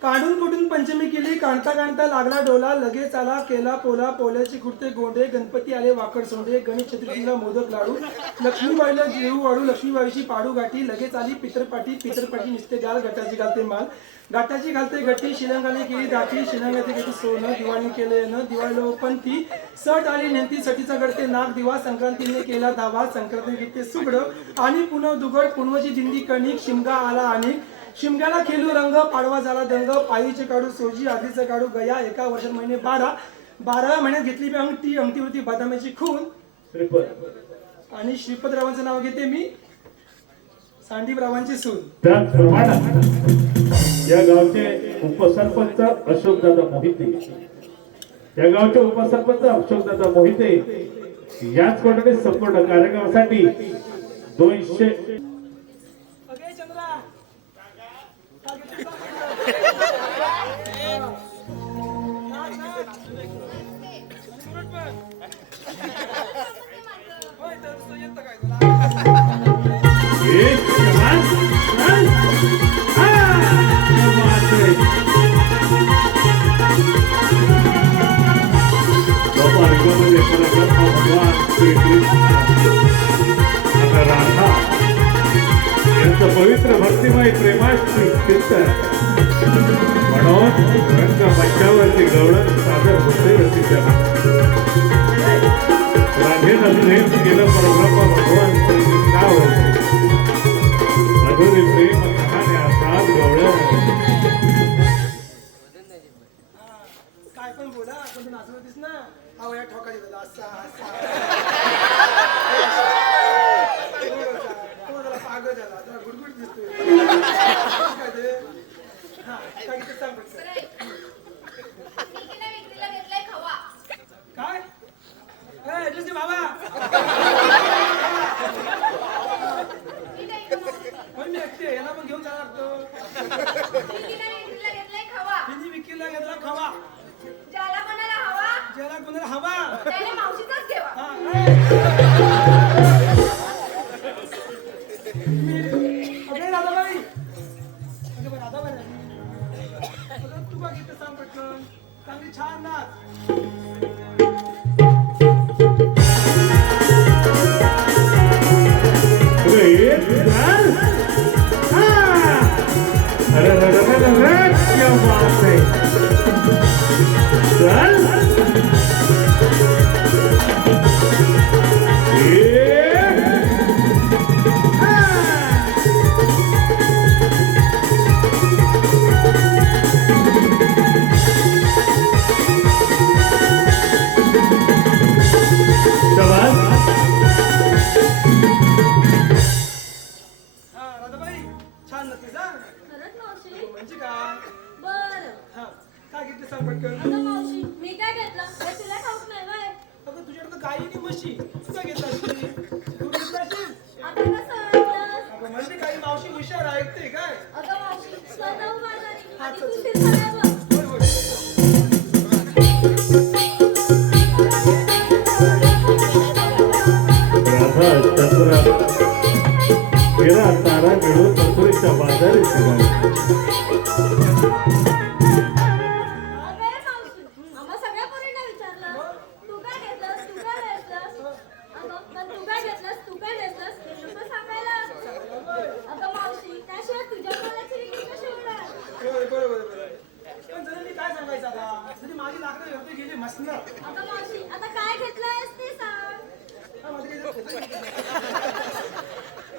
काढून कुठून पंचमी केली काढता काढता लागला डोला लगेच आला केला पोला पोल्याची खुर्ते गोंडे गणपती आले वाकड सोंडे गणेश चतुर्थीला मोदक लाडू लक्ष्मीबाईला जेऊ वाढू लक्ष्मीबाईची पाडू गाठी लगेच आली पितरपाटी पितरपाटी निसते गाल गटाची घालते माल गाठाची घालते गटी शिलंगाने केली दाठी शिलंगाची गेली सोनं दिवाळी केले न दिवाळीला ओपन ती सट आली नेंती सटीचा गडते नाग दिवा संक्रांतीने केला धावा संक्रांती घेते सुगड आणि पुनव दुगड पुनवची दिंडी कणिक शिमगा आला आणि शिमग्याला खेळू रंग पाडवा झाला दंग पायीचे काढू सोजी आधीचं काढू गया एका वर्षात महिने 12 महिन्यात घेतली मी अंगठी अंगठीवरती बदामाची खून श्रीपद आणि श्रीपतरावांचं नाव घेते मी सांडीपरावांची सून. त्याचप्रमाणे या गावचे उपसरपंच अशोकदादा मोहिते या गावचे उपसरपंच अशोकदादा मोहिते याच कोणाने संपूर्ण कार्यक्रमासाठी 200 अगे चंद्रा बाबा श्रीकृष्ण आता राधा यांचं पवित्र भक्तिमय प्रेमाची कीर्तन म्हणून रंगमंचावरती गवळण सादर होते रसिकांना. राधेनं प्रेम केलं परब्रह्म भगवान श्रीकृष्णावर. मधुरी प्रेम कहाण्या सात गवळण. काय पण बोला पण तू नाचत होतीस ना हा या ठोका दिला असा असा तो जरा पागल झाला जरा गुडगुड दिसतोय काय ते हा काय ते सांग पटकन. विकीने विक्रीला घेतलाय खवा. काय ए इथलंच ते बाबा मी नाही का मावशी? पण मी एकटे याला पण घेऊन जाणार तो. विकीने विक्रीला घेतलाय खवा. हिंदी विकीला घेतला खवा ज्याला कोणाला हवा ज्याला कोणाला हवा त्याने मावशीचाच घ्यावा. हा अरे राधाबाई अगं बरं राधाबाई अगं तू बघ इथं सांग पटकन चांगली छान नाच. अरे क्या बात है. चल हा राधाबाई छान नसते सांग खरंच मावशी म्हणजे काय बरं हा काय घेतलं सांग पटकन. अगं मावशी मी काय घेतलं हे तुला ठाऊक नाही बाय. अगं तुझ्याकडं गाई आणि म्हशी तू काय घेतला असेल तू घेतला असेल आता कसं वाटलं? अगं म्हणजे काही मावशी हुशार ऐकते काय अगं मावशी स्वतः माझारी आधी तू शिरसाळ्या बघ. होय होय राधा चंद्रा तेरा तारा मिळून मथुरेच्या बाजारी निघाली. अगं हे मावशी आम्हा सगळ्या पोरींना विचारलं तू काय घेतलंस तू काय घेतलंस अगं पण तू काय घेतलंस तू काय घेतलंस हे नको सांगायला. अगं मावशी त्याशिवाय तुझ्या मुलाची विक्री कशी होणार. होय बरोबर बरोबर पण जरा मी काय सांगायचं आता जरी माझी लाकडं घरती गेली मसनं अगं मावशी आता काय घेतलंयस ते सांग. हा, माझं काही जर-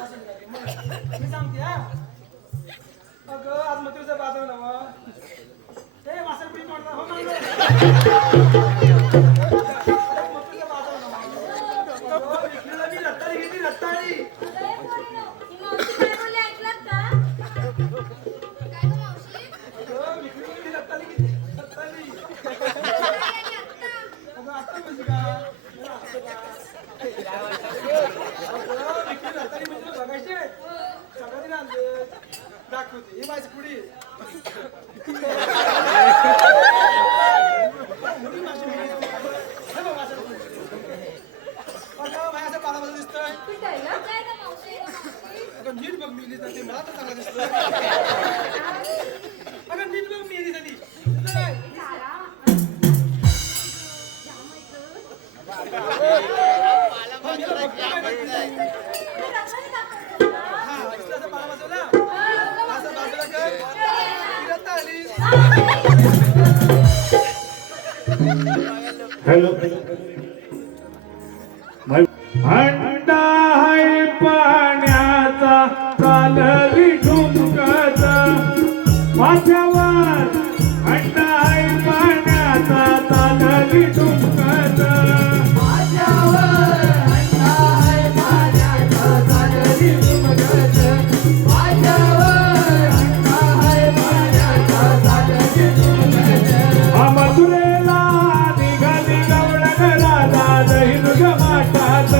असं नाही. मग मी सांगते हा अगं आज मथुरेचा बाजार नवा हे मासापुरी तोडला हो मागं. मथुरेचा बाजार नवा अगं, विक्रीला मी रत्ताळी घेतली रत्ताळी. अगं हे पोरींनो, ही मावशी काय बोलली ऐकलत का. काय गं मावशी? अगं, विक्रीला मी रत्ताळी घेतली रत्ताळी. आणि आत्ता? अगं आता म्हणजे काय जरा असं काय. अगं, विक्री रत्ताळी म्हणजे तुला बघायचे सगळ्यांनी आणले दाखवते ही माझी पुढी मुली माझी मुली. हे बघ माझं पुढी. अगं माझ्या असं पालामध्ये दिसतंय तू ठरलं काय गं मावशी. अगं नीट बघ मिली तर ते मला तर चांगलं दिसतंय. अगं नीट बघ मिली तरी दिसतंय. हा, मिला बघतो काय माहिती. अरे रत्नागिरी दाखवतो तुला. हा, दिसलं असं पाला वाजवला. असं बाजूला कर. ती रत्ताळी. हॅलो हंडा आहे पाण्याचा कालरी ठुमकत माथ्यावर. हंडा आहे पाण्याचा कालरी ठुमकत मथुरेला निघाली गवळण राधा दही दुध माठात.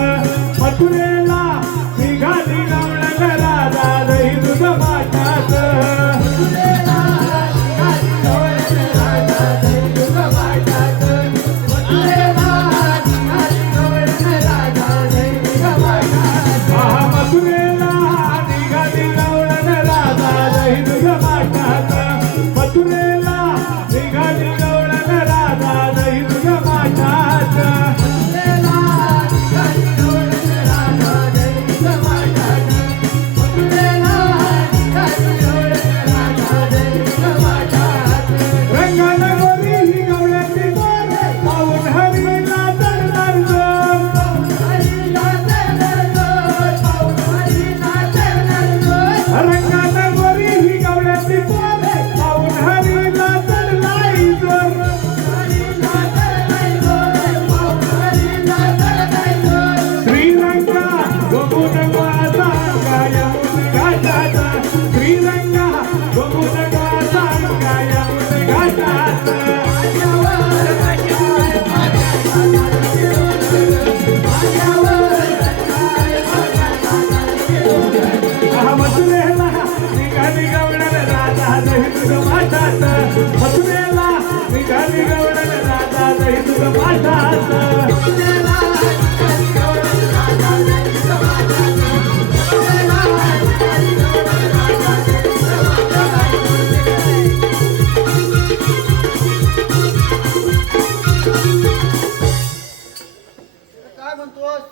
काय म्हणतोस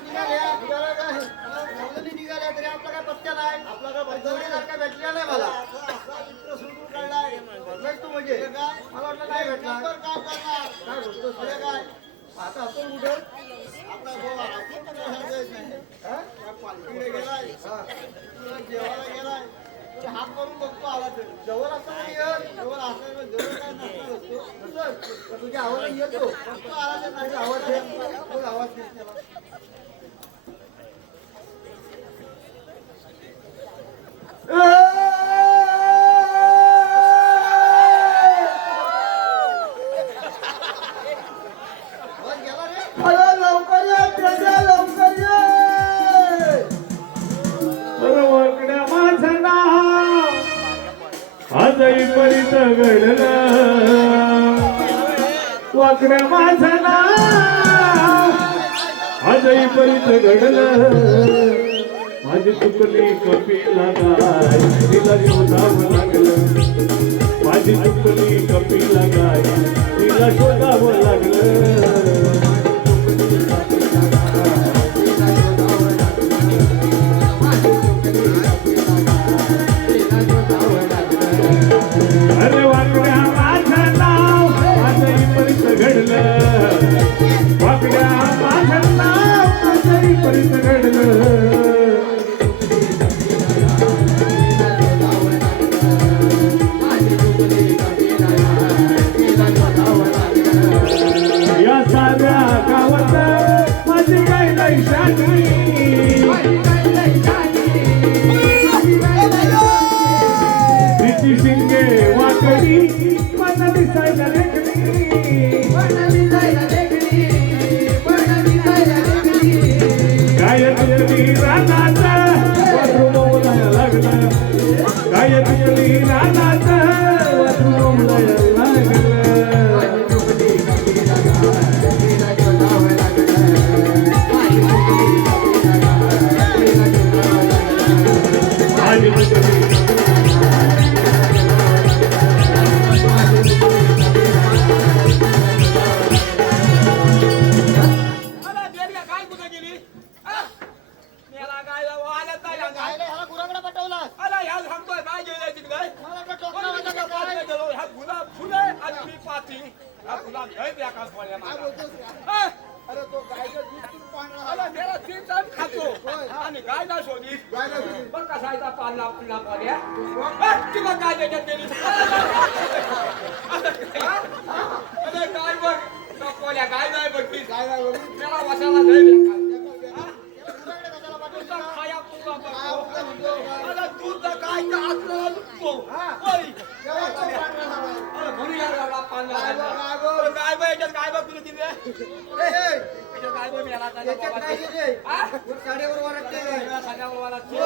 निघाला काय नवलनी निघाल्या तरी आपला काय पत्त्या नाही आपला काय बदलणार काय भेटला नाही मला सुरू काढलाय तू म्हणजे मला वाटलं काय भेटणार काय बोलतोस काय आता असं कुठं आपला पालखीकडे गेलाय जेवायला गेलाय हात करून बघतो आला तर जवळ असतो जवळ असल्यावर जवळ काय नसतो तुझ्या आवाज येतो आला तर नाही आवाज आवाज देत त्याला वाकड्या माझं नाव आजही परीत घडलं वाकड्या माझं नाव आजही परीत घडलं माझी चुकली कपिला गाय तिला शोधावं लागलं माझी चुकली कपिला गाय तिला शोधावं लागलं अरे वाकड्या माझं नाव आजही परीत घडलं वाकड्या माझं नाव आजही परीत घडलं या साऱ्या गावात माझी काय नाही शानी तिची शिंगे वाकडी मला दिसायला लेकडी काय तुझी रानाचा वासरू बोलायला लागला काय तुझी रानाचा वासरू बोलायला लागला आणि अला देडगा काय कुठे गेली मेला काय आल्यात नाही गायला ह्याला गुराकडे पटवला अला ह्या सांगतोय काय गेले तिकडे मला वाटलं टोकला होता का काय? ह्या गुलाब फुले आणि मी पाती हा गुलाब लय बेकार पडल्या काय मला. बोलतोस? हा? अरे तो गायचं दूध किती पांढरा अला झाला. मेला तीन टाइम खातो आणि गाय ना शोधी गायला दूध. बघ कसायचा पाला पुन्हा पाड्या ती बघ काय त्याच्यात गेली अरे काय बघ पोल्या काय नाही बघ गायला बघू. मेला वाशाला लय बेकार गुराकडे कशाला पाठवलं? तुझा खाया तुझा काय बघ आपलं म्हणतो? अरे तुझं काय का असलं तो हा. ओय केव्हा तो पांढरा झाला? अरे म्हणून याला पाला काय बघ, काय बघ. काय बघ याच्यात काय बघ तुला तिथे ए, ए, याच्यात काय बघ याला काय याच्यात काय बघ आहे? हा? वर साडीवर वरटते.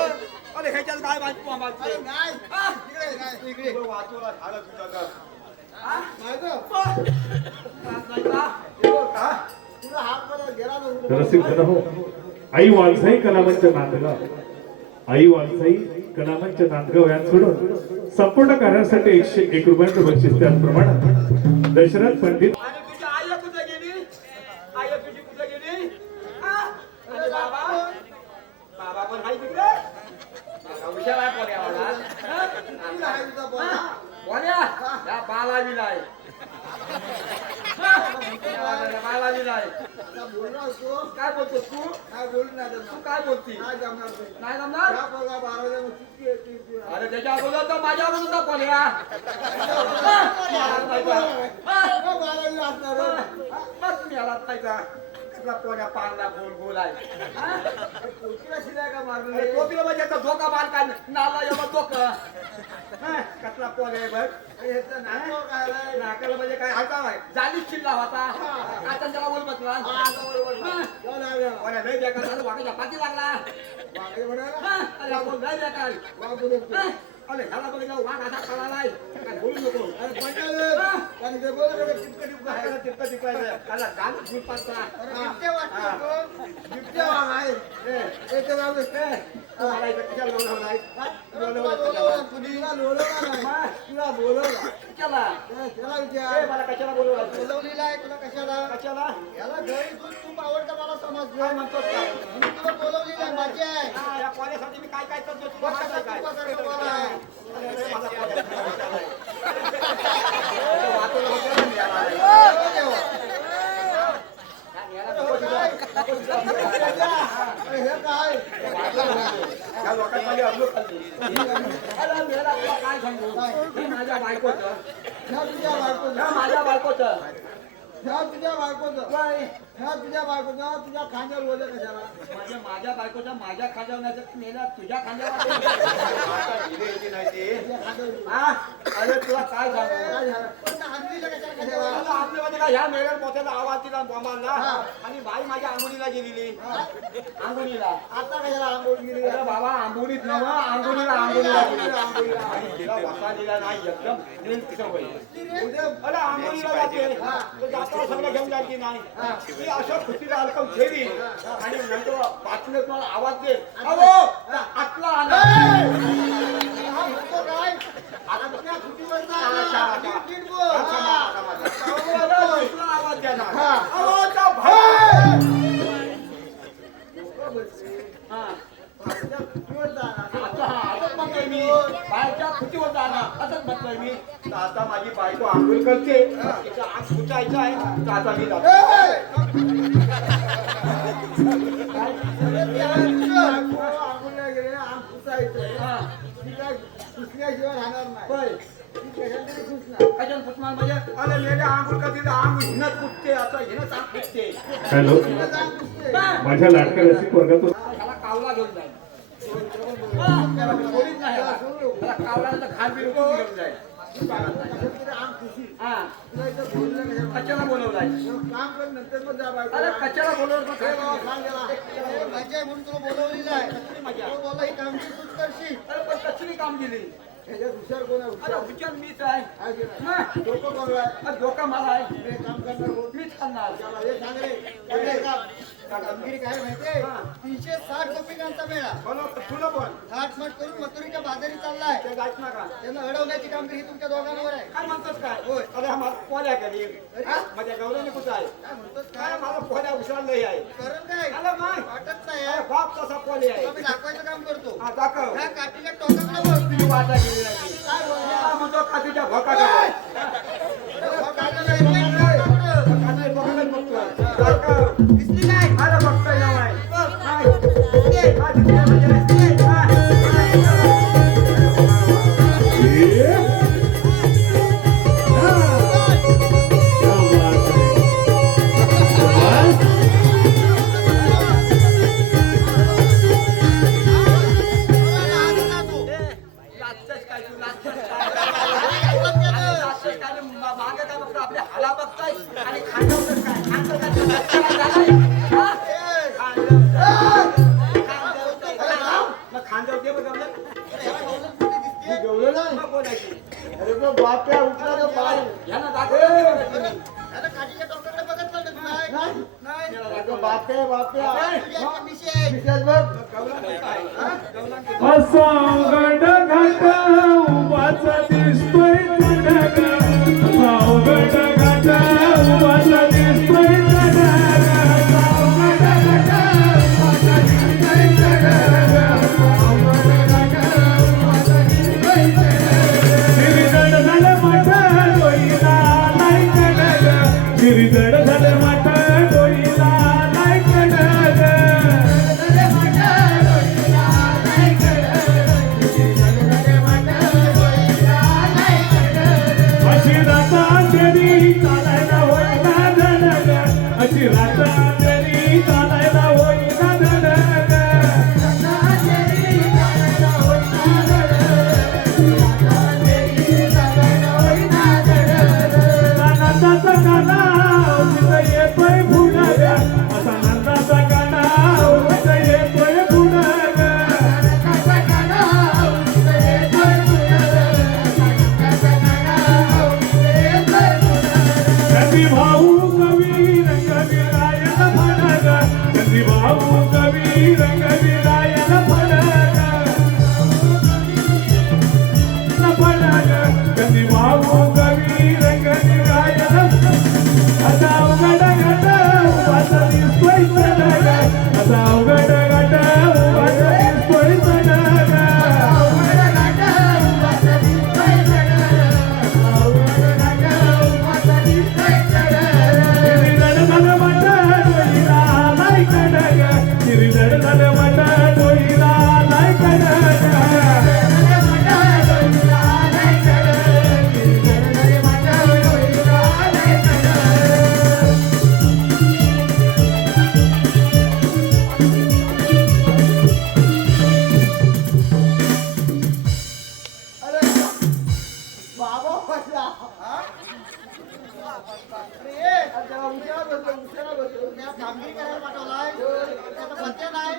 अरे ह्याच्यात काय माहिती अरे मामाचं नाही. हा? इकडे, नाही, इकडे. वाचोला झालं तुझं तर नाही गं. तुला तुला हात मध्ये गेला ना. रसिक हो आई वालसाई कलामंच नांदगाव आई वालसाई कलामंच नांदगाव यांकडून संपूर्ण कार्यासाठी 101 रुपयांचं बक्षीस त्याचप्रमाणे दशरथ पंडित आणि तुझी आई कुठे गेली आई तुझी कुठे गेली हा? आणि बाबा बाबा पण आहे तिकडे बाबा हुशार आहे पोऱ्या मला तुला हाय तुझा बोला. पोऱ्या या बाला विलाय बाला विलाय आता बोलणार तू. काय बोलतोस तू काय बोलू नाही तर. तू काय बोलती काय जमणार नाही. नाही जमणार या पोरगा 12 जण चुकी आहे, ती. अरे त्याच्या अगोदर तर माझ्या अगोदर पोऱ्या हो, 12 असणार. बस मी आला पाहिजे कसला पोऱ्या पांगला गोल गोल आहे हा? पोतीला शिलाय का मारून अरे तो तिला म्हणजे धोका बाल काय नाला एवढं डोकं हा? कसला पोर आहे बघ ह्याचं नाटक काय आहे? नाकाला म्हणजे काय हलका आहे जालीच चिल्ला होता आता त्याला बोल बसला हा, आता बरोबर. जाऊ ना, या. पोऱ्या लय बेकार झालं वाकाच्या पाठी लागला वाघे म्हणाला. हा? अरे बोल लय बेकार वाघ बोलत हा? नाही. अरे ह्याला बघितलं वाघ असा पळालाय काय बोलू नको अरे पंचायत कारण ते बोलत होते टिपका टिपकायचं त्याला गाल झूट पाचता बिबट्या वाघ आहे ते ते वाघ मला इथं कशाला बोलवलाय तुला बोलवला कशाला त्याला विचार मला कशाला बोलवला बोलवलेला आहे तुला कशाला याला घरी दूध तूप आवडतं मला समजलं काय म्हणतोस काय मी तुला बोलवलेला आहे माझी आहे या कॉलेजसाठी मी काय काय करतो तुला काय माझ्या खांद्यावर वजन कशाला माझ्या बायकोच्या माझ्या खांद्यावर नाही नेला तुझ्या खांद्यावर अरे तुला काय ह्या मेळ्यात मोठ्याला आवाज दिला बॉम्बाला आणि बाई माझ्या आंबोलीला गेलेली आंबोलीला आता कशाला आंबोली गेली बाबा आंबोलीत नव आंबोलीला वसा दिला नाही एकदम अरे आंबोलीला जाते जाताना सगळं घेऊन जायची नाही ती अशा खुशीला अलकम ठेवी आणि नंतर बातमीत मला आवाज दे आतला आवाज द्या बायच्या खुटीवर जाणार असंच म्हटलंय मी आता माझी बायको आंघोळ करते तिचा आग फुटायचा आहे आता मी जातो आग फुटायचं दुसऱ्याशिवाय राहणार नाही कशाला फुटणार म्हणजे अरे लेले आंघोळ करते आंघोळ हिनच फुटते आता हिनच आग फुटते हॅलो माझ्या लाडक्या रसिक वर्गातून त्याला कावला घेऊन जाईल त्याला कोणीच नाही त्याला कावला खाल बी घेऊन जाईल कशाला बोलवलाय काम कर नंतर मग जा अरे कशाला बोलवलं म्हणून तुला बोलवलेलं आहे बोला ही काम तूच करशील अरे पण कशी काम दिली ह्याच्यात हुशार कोण आहे अरे हुशार मीच आहे डोकं कोण आहे डोका मला आहे काम करणार मीच करणार हे सांग रे कामगिरी काय माहितीये 360 गोपिकांचा मेळा तुला पण 60 मठ करून मथुरीच्या बाजारी चाललाय ते गायच नका त्यांना अडवण्याची कामगिरी तुमच्या दोघांवर आहे काय म्हणतोस काय होय अरे हा माझा पोल्या कधी माझ्या गौरवने कुठं आहे काय म्हणतोस काय माझा पोल्या उचललंही आहे कारण काय अरे नाही वाटत नाही बाप तसा पोले आहे आम्ही दाखवायचं काम करतो हा दाखव ह्या काठीच्या टोकाला बस तुझी वाटा गेली नाही काय बोलला म्हणतो काठीच्या भोकाला दिसली काय अरे बघताय ना माय आपल्या हाला बघताय आणि खांद्यावर अरे तो बाप्या उठला तो बाय याला दाखव काठीच्या टोकाकडे बघत नाही बाप्या बाप्या असा गड घाट उभाच दिसतोय गड घाट उभाच दिसतोय उशिरा बसलो. त्या कामगिरी करायला पाठवलाय. आता पत्त्या नाही.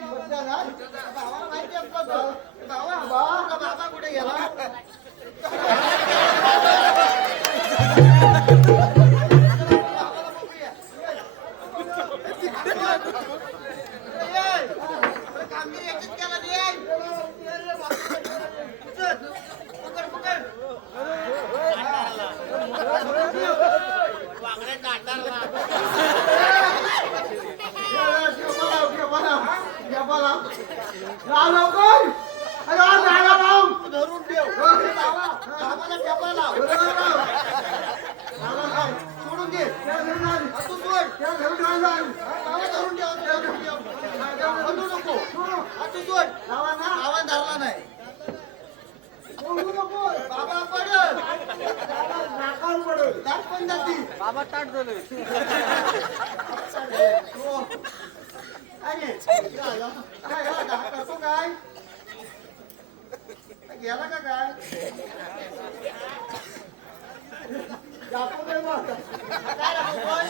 भावाला माहिती असलं तर. बाबा कुठे गेला? कामगिरी एकच केला धरून ठेव. सोडून दे. तू सोड. धरून ठेव. बंधू नको. तू सोड. आवाज धरला नाही. बाबा पडल. दात पण जातील. बाबा ताट झालं. काय करतो काय गेला का काय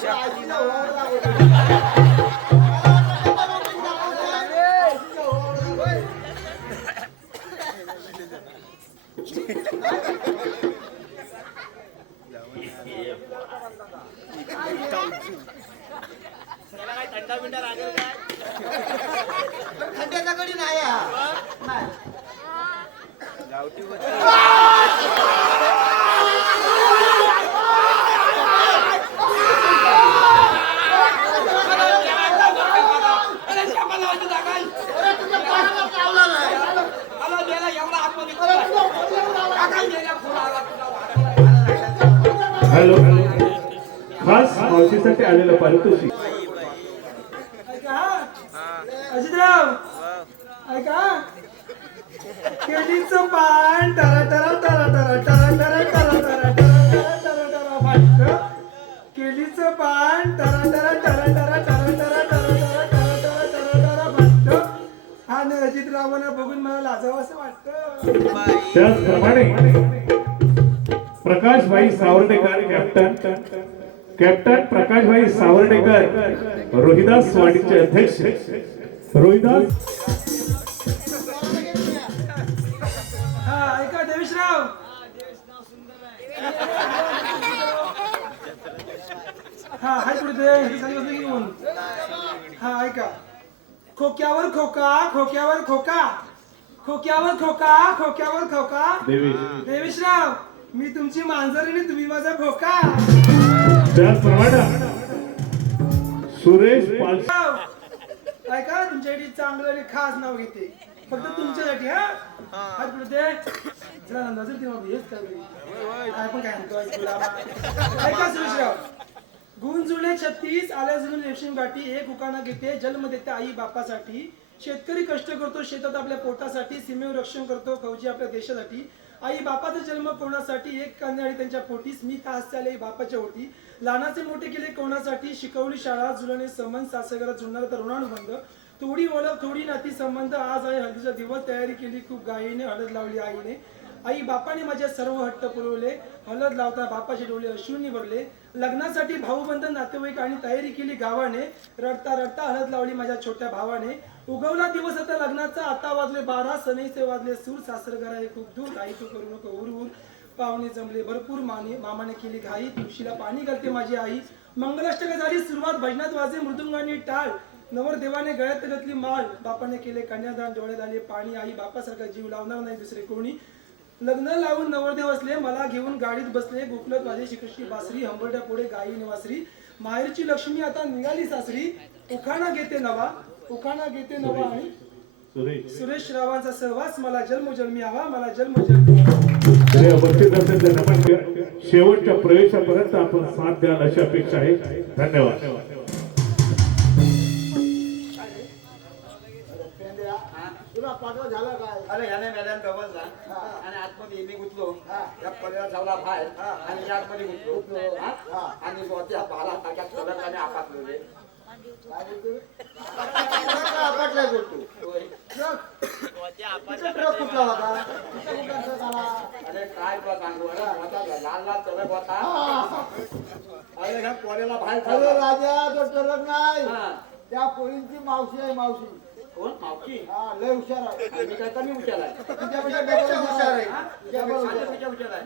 आजीला ओळख थंडा बिंडा लागेल काय थंड्याचा कडी नाही हॅलो खास मावशीसाठी आलेलं पारितोषिक. अजितराव ऐका केळीचं पान टरा टरा टरा टरा टरा टरा टरा टरा टरा टरा टरा फाटतं. केळीचं पान टरा टरा टरा टरा टरा टरा टरा टरा टरा टरा टरा टरा फाटतं. आणि अजितरावांना बघून मला लाजावं असं वाटतं. त्याचप्रमाणे प्रकाशभाई सावर्डेकर कॅप्टन प्रकाशभाई सावर्डेकर रोहिदास वाडीचे अध्यक्ष रोहिदास. हा ऐका देवेशराव हा हाय पुढे घेऊन हा ऐका खोक्यावर खोका खोक्यावर खोका खोक्यावर खोका खोक्यावर खोका. देवेशराव मी तुमची मांजर आणि तुम्ही माझा खोका. त्याचप्रमाणे सुरेश पाल ऐका तुमच्यासाठी चांगलं आणि खास नाव घेते फक्त तुमच्यासाठी. हा हात पुढे जरा नजर तेव्हा हेच काय पण काय म्हणतो. ऐका सुरेशराव गुण जुळले 36 आल्या जुळून रेशीम गाठी. एक उकाणा घेते जन्म देते आई बापासाठी. शेतकरी कष्ट करतो शेतात आपल्या पोटासाठी. सीमेवर रक्षण करतो फौजी आपल्या देशासाठी. आई बापाचा जन्म कोणासाठी एक कन्या आणि त्यांच्या पोटीस. मी तास चाले बापाच्या ओटी. लहानाचे मोठे केले कोणासाठी. शिकवली शाळा जुळणे संबंध सासरघरात जुळणार तर ऋणानुबंध. थोडी ओळख थोडी नाती संबंध. आज आहे हळदीचा दिवस तयारी केली खूप गायीने. हळद लावली आईने. आई बापाने माझ्या सर्व हट्ट पुरवले. हळद लावता बापाचे डोळे अश्रूंनी भरले. लग्नासाठी भाऊबंध नातेवाईक आणि तयारी केली गावाने. रडता रडता हळद लावली माझ्या छोट्या भावाने. उगवला दिवस आता लग्नाचा आता वाजले 12. सनईचे वाजले सूर. सासरघर आहे खूप दूर. आई तू करू नको उर उर. पाहुणे जमले भरपूर मामाने केली घाई. तुळशीला पाणी घालते माझी आई. मंगलाष्टक झाली सुरुवात. भजनात वाजे मृदुंगाने टाळ. नवरदेवाने गळ्यात घातली माळ. बापाने केले कन्यादान डोळ्यात आले पाणी. आई बापासारखा जीव लावणार नाही दुसरे कोणी. लग्न लावून नवरदेव असले मला घेऊन गाडीत बसले. गोकुळात माझी श्रीकृष्णी बासरी. हंबरड्या पुढे गायी निवासरी. माहेरची लक्ष्मी आता निघाली सासरी. उखाणा घेते नवा आणि सुरेश रावांचा सहवास. मला जन्मोजन्मी हवा मला जन्मोजन्मी. उपस्थित असेल तर नमन करा. शेवटच्या प्रवेशापर्यंत आपण साथ द्याल अशी अपेक्षा आहे. धन्यवाद. तुला पाठवा झाला काय अरे ह्याने मॅडम डबल जा आणि आतमध्ये मी गुंतलो. या पडद्यावर ठेवला बाहेर आणि या आतमध्ये गुंतलो आणि बोलते पाला टाक्यात ठेवला आणि आपटले. आपटलाय बोलतो ट्रक कुठला होता. अरे काय तुला सांगू लाल लाल चलक होता अरे ह्या पोऱ्याला बाहेर अरे काढा. राजा तो टरक नाही हा. त्या पोरींची मावशी आहे मावशी कोण मावशी हा लय हुशार आहे आणि मी काय कमी हुशार आहे तुझ्यापेक्षा डबल हुशार आहे हा? डबल हुशार आहे. माझ्यापेक्षा हुशार आहे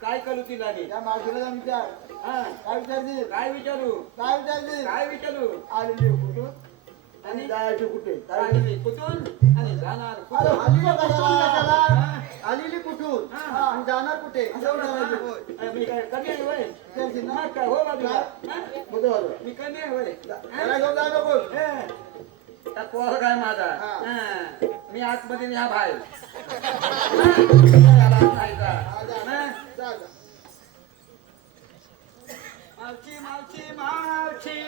काय करू तिला मी त्या मावशीला जाऊन विचार हा काय विचारतील काय विचारू काय विचारतील काय विचारू आलेली कुठून आणि आणि जायचे कुठे काय आणि कुठून आणि जाणार अरे कुठून? आलेली कशाला हा? आलेली कुठून हा. आणि जाणार कुठे जाऊ नका. अरे मी काय कमी आहे होय विचारतील ना मग काय हो बाजूला हा? बरोबर मी कमी आहे होय त्याला घेऊन जा नको हे, त्या पोर काय माझा हा. हा. मी आतमध्ये ह्या बाहेर त्याला खायचा. हा? जा जा मावशी मावशी मावशी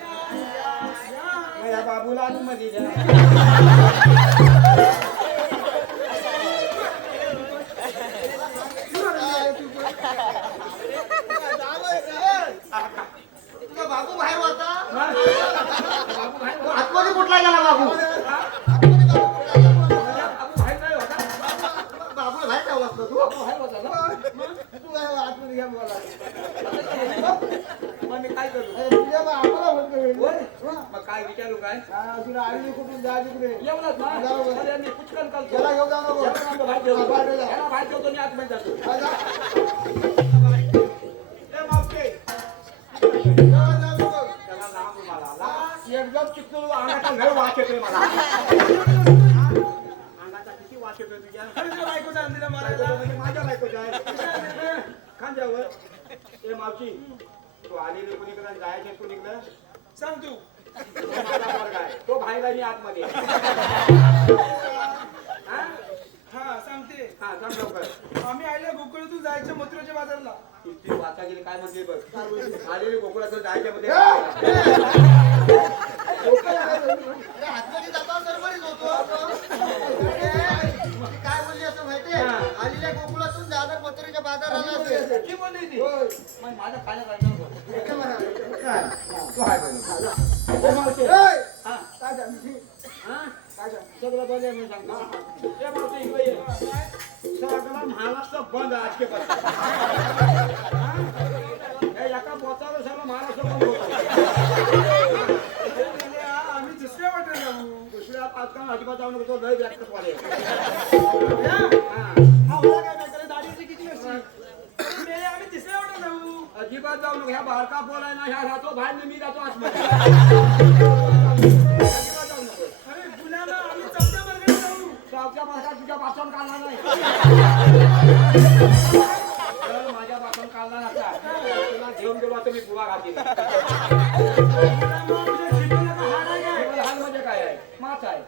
या, या बाबूला आतमध्ये घ्या तुझा बाबू बाहेर होता बाबू बाहेर होता. आतमध्ये कुठला गेला बाबू बाबू बाहेर नाही होता बाबूला बाहेर ठेवला असता तू बाबू बाहेर होता ना तू काय आतमध्ये घ्या मला मग मी काय करू अरे तुझ्या बाबूला म्हणतोय होय? मग काय विचारू काय हा, तुला आलेली कुठून जायची कुठे एवढंच ना बरोबर. अरे मी पुचकन करतो त्याला घेऊन जाऊ नको याला नको बाहेर ठेवतो. हा, बाहेर जा. याला बाहेर ठेवतो आणि आतमध्ये जातो हा, जा. ए, मावशी. जा, जा, नको. त्याला लांब मला लांब. एकदम चिकटून अंगाचा लय वास येतोय मला अंगाचा किती वास येतोय तुझ्या तुझ्या बायकोचा अंधीला बायकोचं मारायला म्हणजे माझ्या बायकोचं आहे खांद्यावर ए मावशी तू आलेली कुणीकडे जायचे कुणीकडे सांग तू तो माझा पोरगा आहे. तो बाहेर आहे, मी आतमध्ये आहे. हा? हा सांगते हा सांग लवकर आम्ही आईला गोकुळातून जायचं मथुरेच्या बाजारला किती वाचा गेली काय म्हणते बघ आलेली गोकुळाचं जायच्या मध्ये अरे, हातमध्ये जाताना सरबरीच होतो. ती काय बोलली असं माहितीये हा. आलेल्या गोकुळातून जाणार मथुरेच्या बाजाराला असेल. ती बोलली ती होय. मग माझ्या खाण्यात राहिलं तू हाय बोलू मावशी ए, हा काय सांगते? हा सगळं बंद आहे मी सांगतो ए मावशी इकडे ये सगळं महाराष्ट्र बंद आहे आजकेपासून हे एका बोचावर सगळं महाराष्ट्र बंद होतं आम्ही दुसऱ्या वाटेला जाऊ दुसऱ्या पाचकान अजिबात जाऊ नको तो लय व्यक्त वाले हा मला काय माहिती दाढीची किती असते आम्ही तिसऱ्या वाटेला जाऊ अजिबात जाऊ नको ह्या बारका पोर आहे ना ह्या राहतो बाहेर मी जातो आतमध्ये अजिबात जाऊ नको अरे गुन्ह्याला आम्ही चौथ्या वर्गाला जाऊ चौथ्या मार्गात तुझ्या पासून काढला नाही जर माझ्या पासून काढला नसता तुला घेऊन गेलो असतो मी बुवा घातील हाल म्हणजे काय आहे माच आहे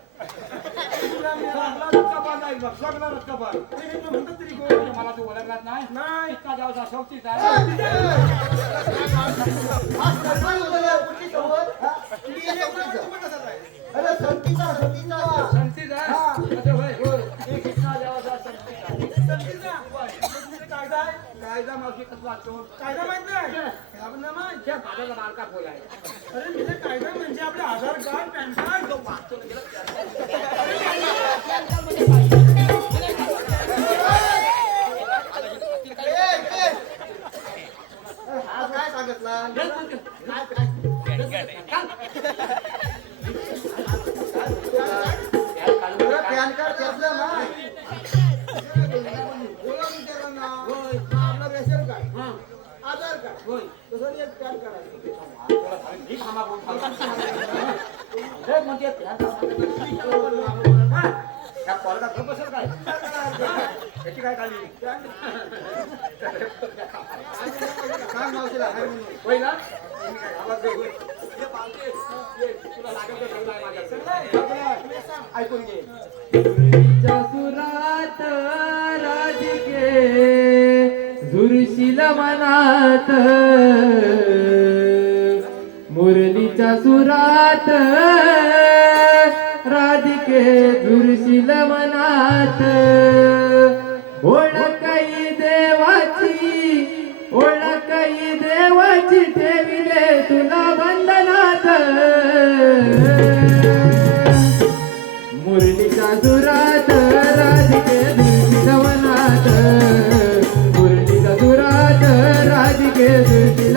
सगळा रक्तपात आहे बघ सगळा रक्तपात म्हणतात तरी कोण म्हणजे मला तू ओळखलाच नाही नाही इतका जावसा शक्तीच आहे हा सरबरी होतो या कुठली चौवत? हा? ती या चौकीचा. अरे संतीचा संतीचा शक्तीच आहे असं होय हे कृष्णा जावसा शक्तीच आहे कायदा आहे कायदा मावशी कसं वाटतो कायदा माहित नाही आपल्याला माहित त्या भागाचा बारका पोल आहे अरे म्हणजे कायदा म्हणजे आपले आधार कार्ड पॅन कार्ड जो वाचतो हा काय सांगितला पॅन कार्ड घेतलं ना बोला विचारा ना आपलं रेशन कार्ड आधार कार्ड होय तसं एक पॅन कार्ड आहे ही थांबा बोल हे म्हणजे त्या पोरगा गप्प बसेल काय याची काय काळजी काय मावशीला हाय म्हणून होय ना आवाज दे होय हे पालते ये तुला लागेल तर सगळं आहे माझ्याकडे ऐकून घे सुरात राधिके झुरशील मनात मुरलीच्या सुरात राधिके झुरशील मनात ओळखई देवाची ठेविले तुला बंधनात मुरलीच्या सुरात राधिके झुरशील मनात मुरलीच्या सुरात राधिके झुरशील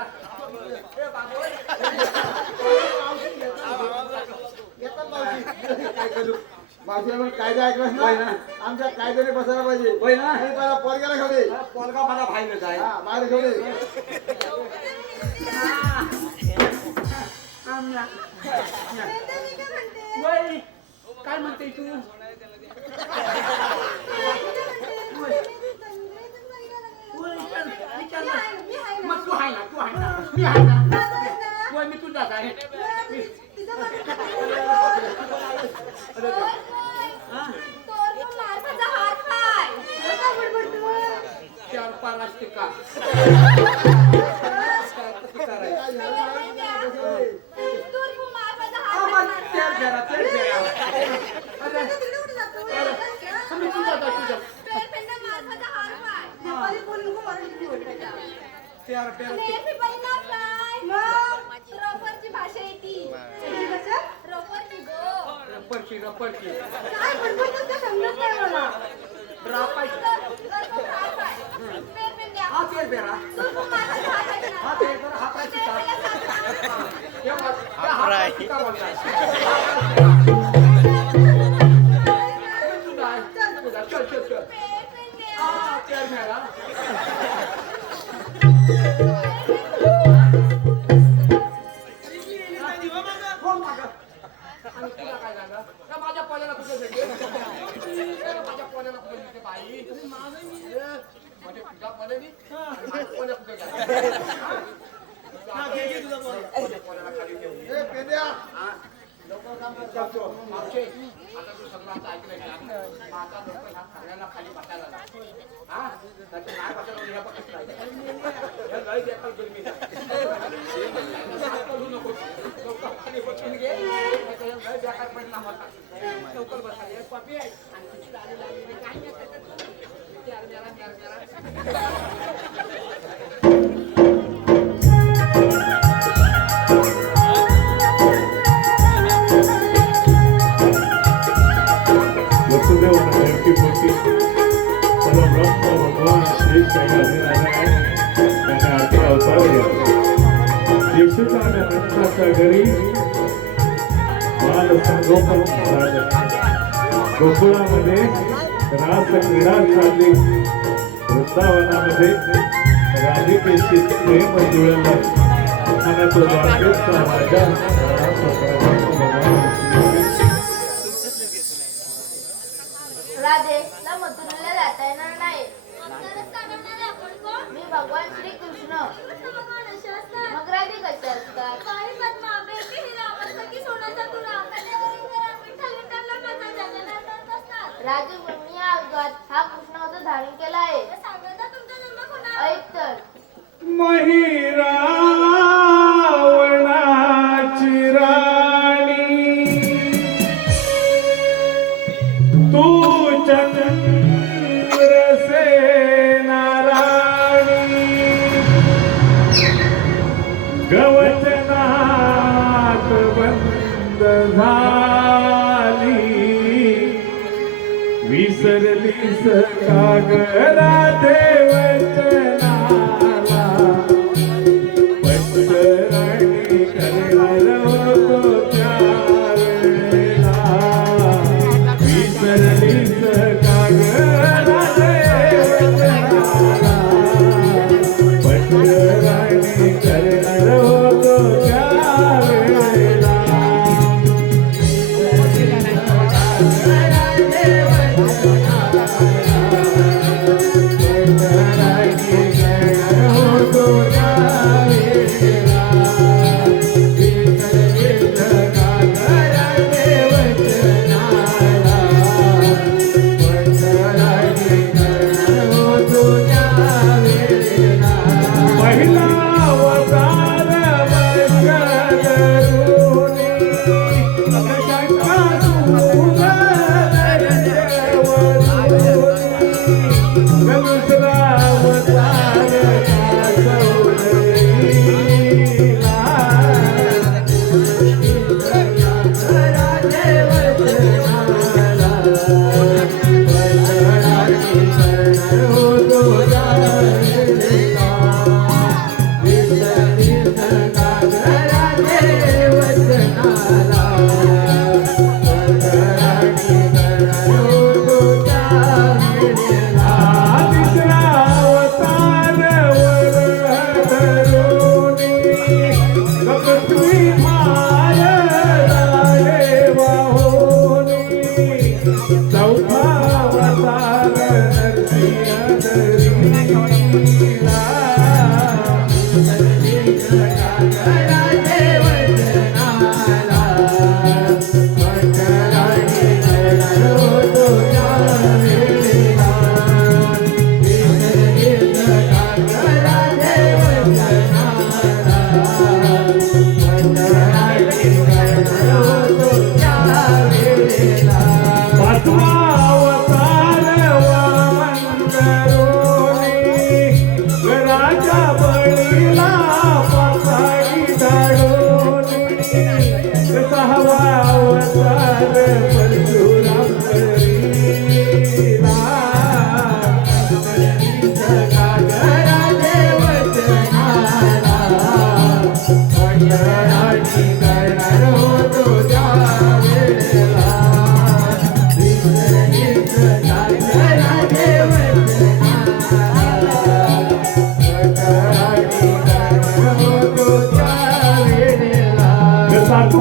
जरा ए बाबू येतात मावशी. काय करू मावशी आपण कायदा ऐकलास ना आमच्या कायद्याने बसायला पाहिजे होय ना आणि मला पोरग्याला घेऊ दे पोरगा मला भाईलच आहे हा माझ्या घेऊ दे वय, काय म्हणते तू मग तू आहे ना तू आहे ना मी आहे ना वय, मी तुझाच आहे चार पाच टिका रबरची भाषा येते रबरची गो रपडकी काय बडबड तर समजत नाही मला. हा तेल बेरा हा तेल बेरा हा काय टिका हा टिका बोलला चल चल चल हा तेल बेरा माझ्या पोल्याला कुठे भेटले माझ्या पोल्याला कुठे भेटले बाई म्हणजे तुझ्या पोल्याने माझ्या पोल्या कुठे पोल्याला खाली घेऊन ए पेंड्या लवकर काम करतो मागचे आता तू सगळं आता ऐकलंय का आता लोक ह्या सगळ्यांना खाली बसायला लागले. हा त्याचं नाही बसायला ह्या बघत नाही हे लय देखील गरमी करू नको लवकर खाली बसून घे लय बेकार परिणाम होतात लवकर बसायला पपी आहे आणि तुझी लाली लागली काही वसुदेव धरती पोटी परब्रह्म भगवान श्री नारायण त्याने अठरा अवतार घेतले. येशूच्या आणि अनंताच्या घरी बाल संगोपन झालं. गोकुळामध्ये रास क्रीडा चालली. वृंदावनामध्ये राधिकेशी प्रेम जुळलं आणि तो द्वारकेचा राजा राधेला मथुरेला जाता येणार नाही. मी भगवान श्रीकृष्ण. मग राधे कसे असतात? राजू मी या युगात हा कृष्णावतार धारण केला आहे. ऐक तर महिरावणाची राणी तू चंद्रसेना राणी गवचनात बंद झाली विसरलीस कागरा देवचनाला पंचराणी करणार होतो त्यावेळेला विसरलीस कागरा देवचनाला पंचराणी करणार होतो त्यावेळेला Thank you.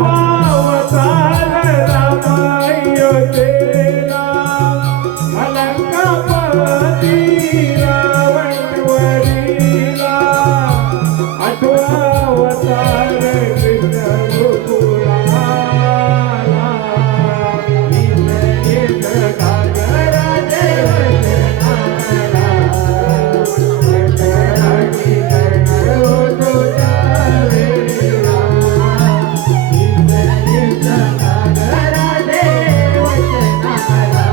अवतार रामायोतेला अलंकापती रावणवरीला आठवा अवतार कृष्ण गोकुळाला येत घागर देवचनाला अटराणी करणार होतो त्यावेळेला येत घागर देवचनाला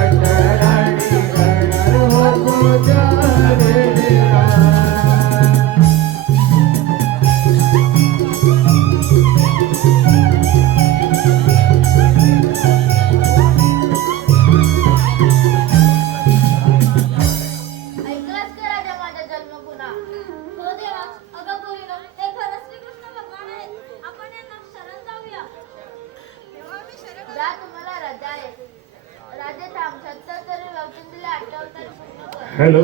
अटराणी करणार होतो त्यावेळेला. ऐकलास का राजा माझा जन्म पुन्हा हो देवा, अगं पोरीनो, हे खरंच श्रीकृष्ण भगवान आहेत. आपण यांना शरण जाऊया. जा तुम्हाला रजा आहे राजे थांब 77 लवचिंदीला 8 अवतारी पूर्ण कर. हॅलो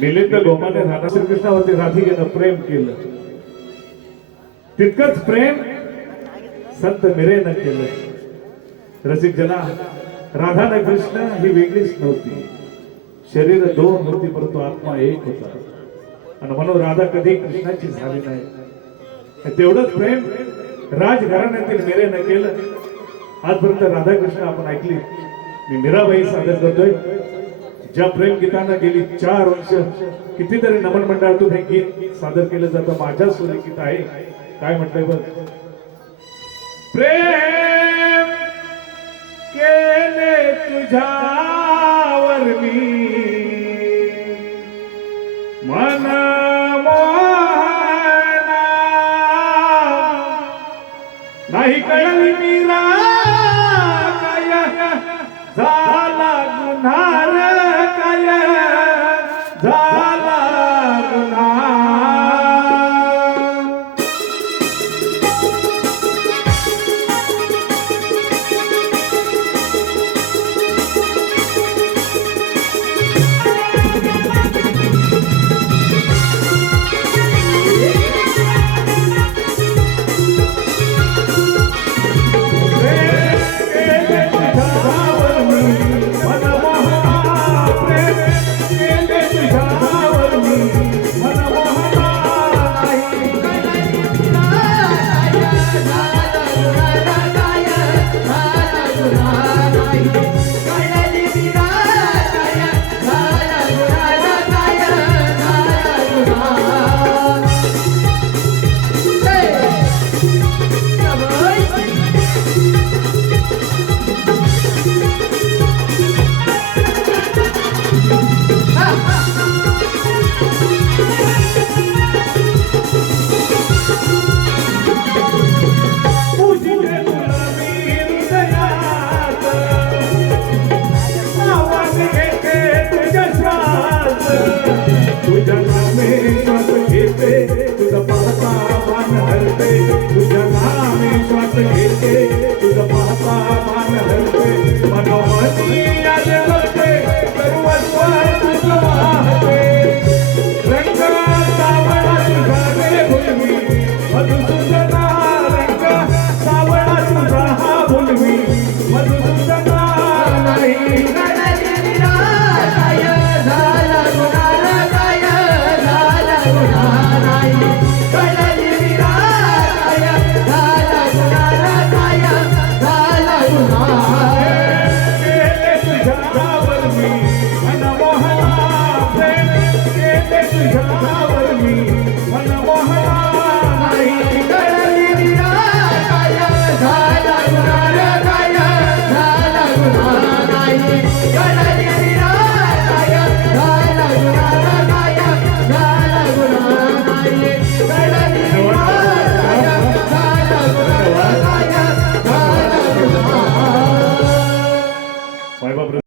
मिलिंद गोमाने राधा श्रीकृष्णावरती राधिकेनं प्रेम केलं. तितकंच प्रेम संत मिरेनं केलं. रसिक जना, राधा न कृष्ण ही वेगळीच नव्हती. शरीर दोन होती परंतु आत्मा एक होता. आणि म्हणून राधा कधी कृष्णाची झाली नाही. तेवढंच प्रेम राजघराण्यातील मिरेनं केलं. आजपर्यंत राधाकृष्ण आपण ऐकली. मी मीराबाई सादर करतोय. ज्या प्रेम गीतानं गेली 4 वर्ष कितीतरी नमन मंडळातून हे गीत सादर केलं जातं. माझ्या सुरेगीत आहे. काय म्हटलंय बघ. प्रेम केले तुझ्यावर मी मन मोहना नाही कळली मीरा काय झाला गुन्हार काय झाला गुन्हा. झाला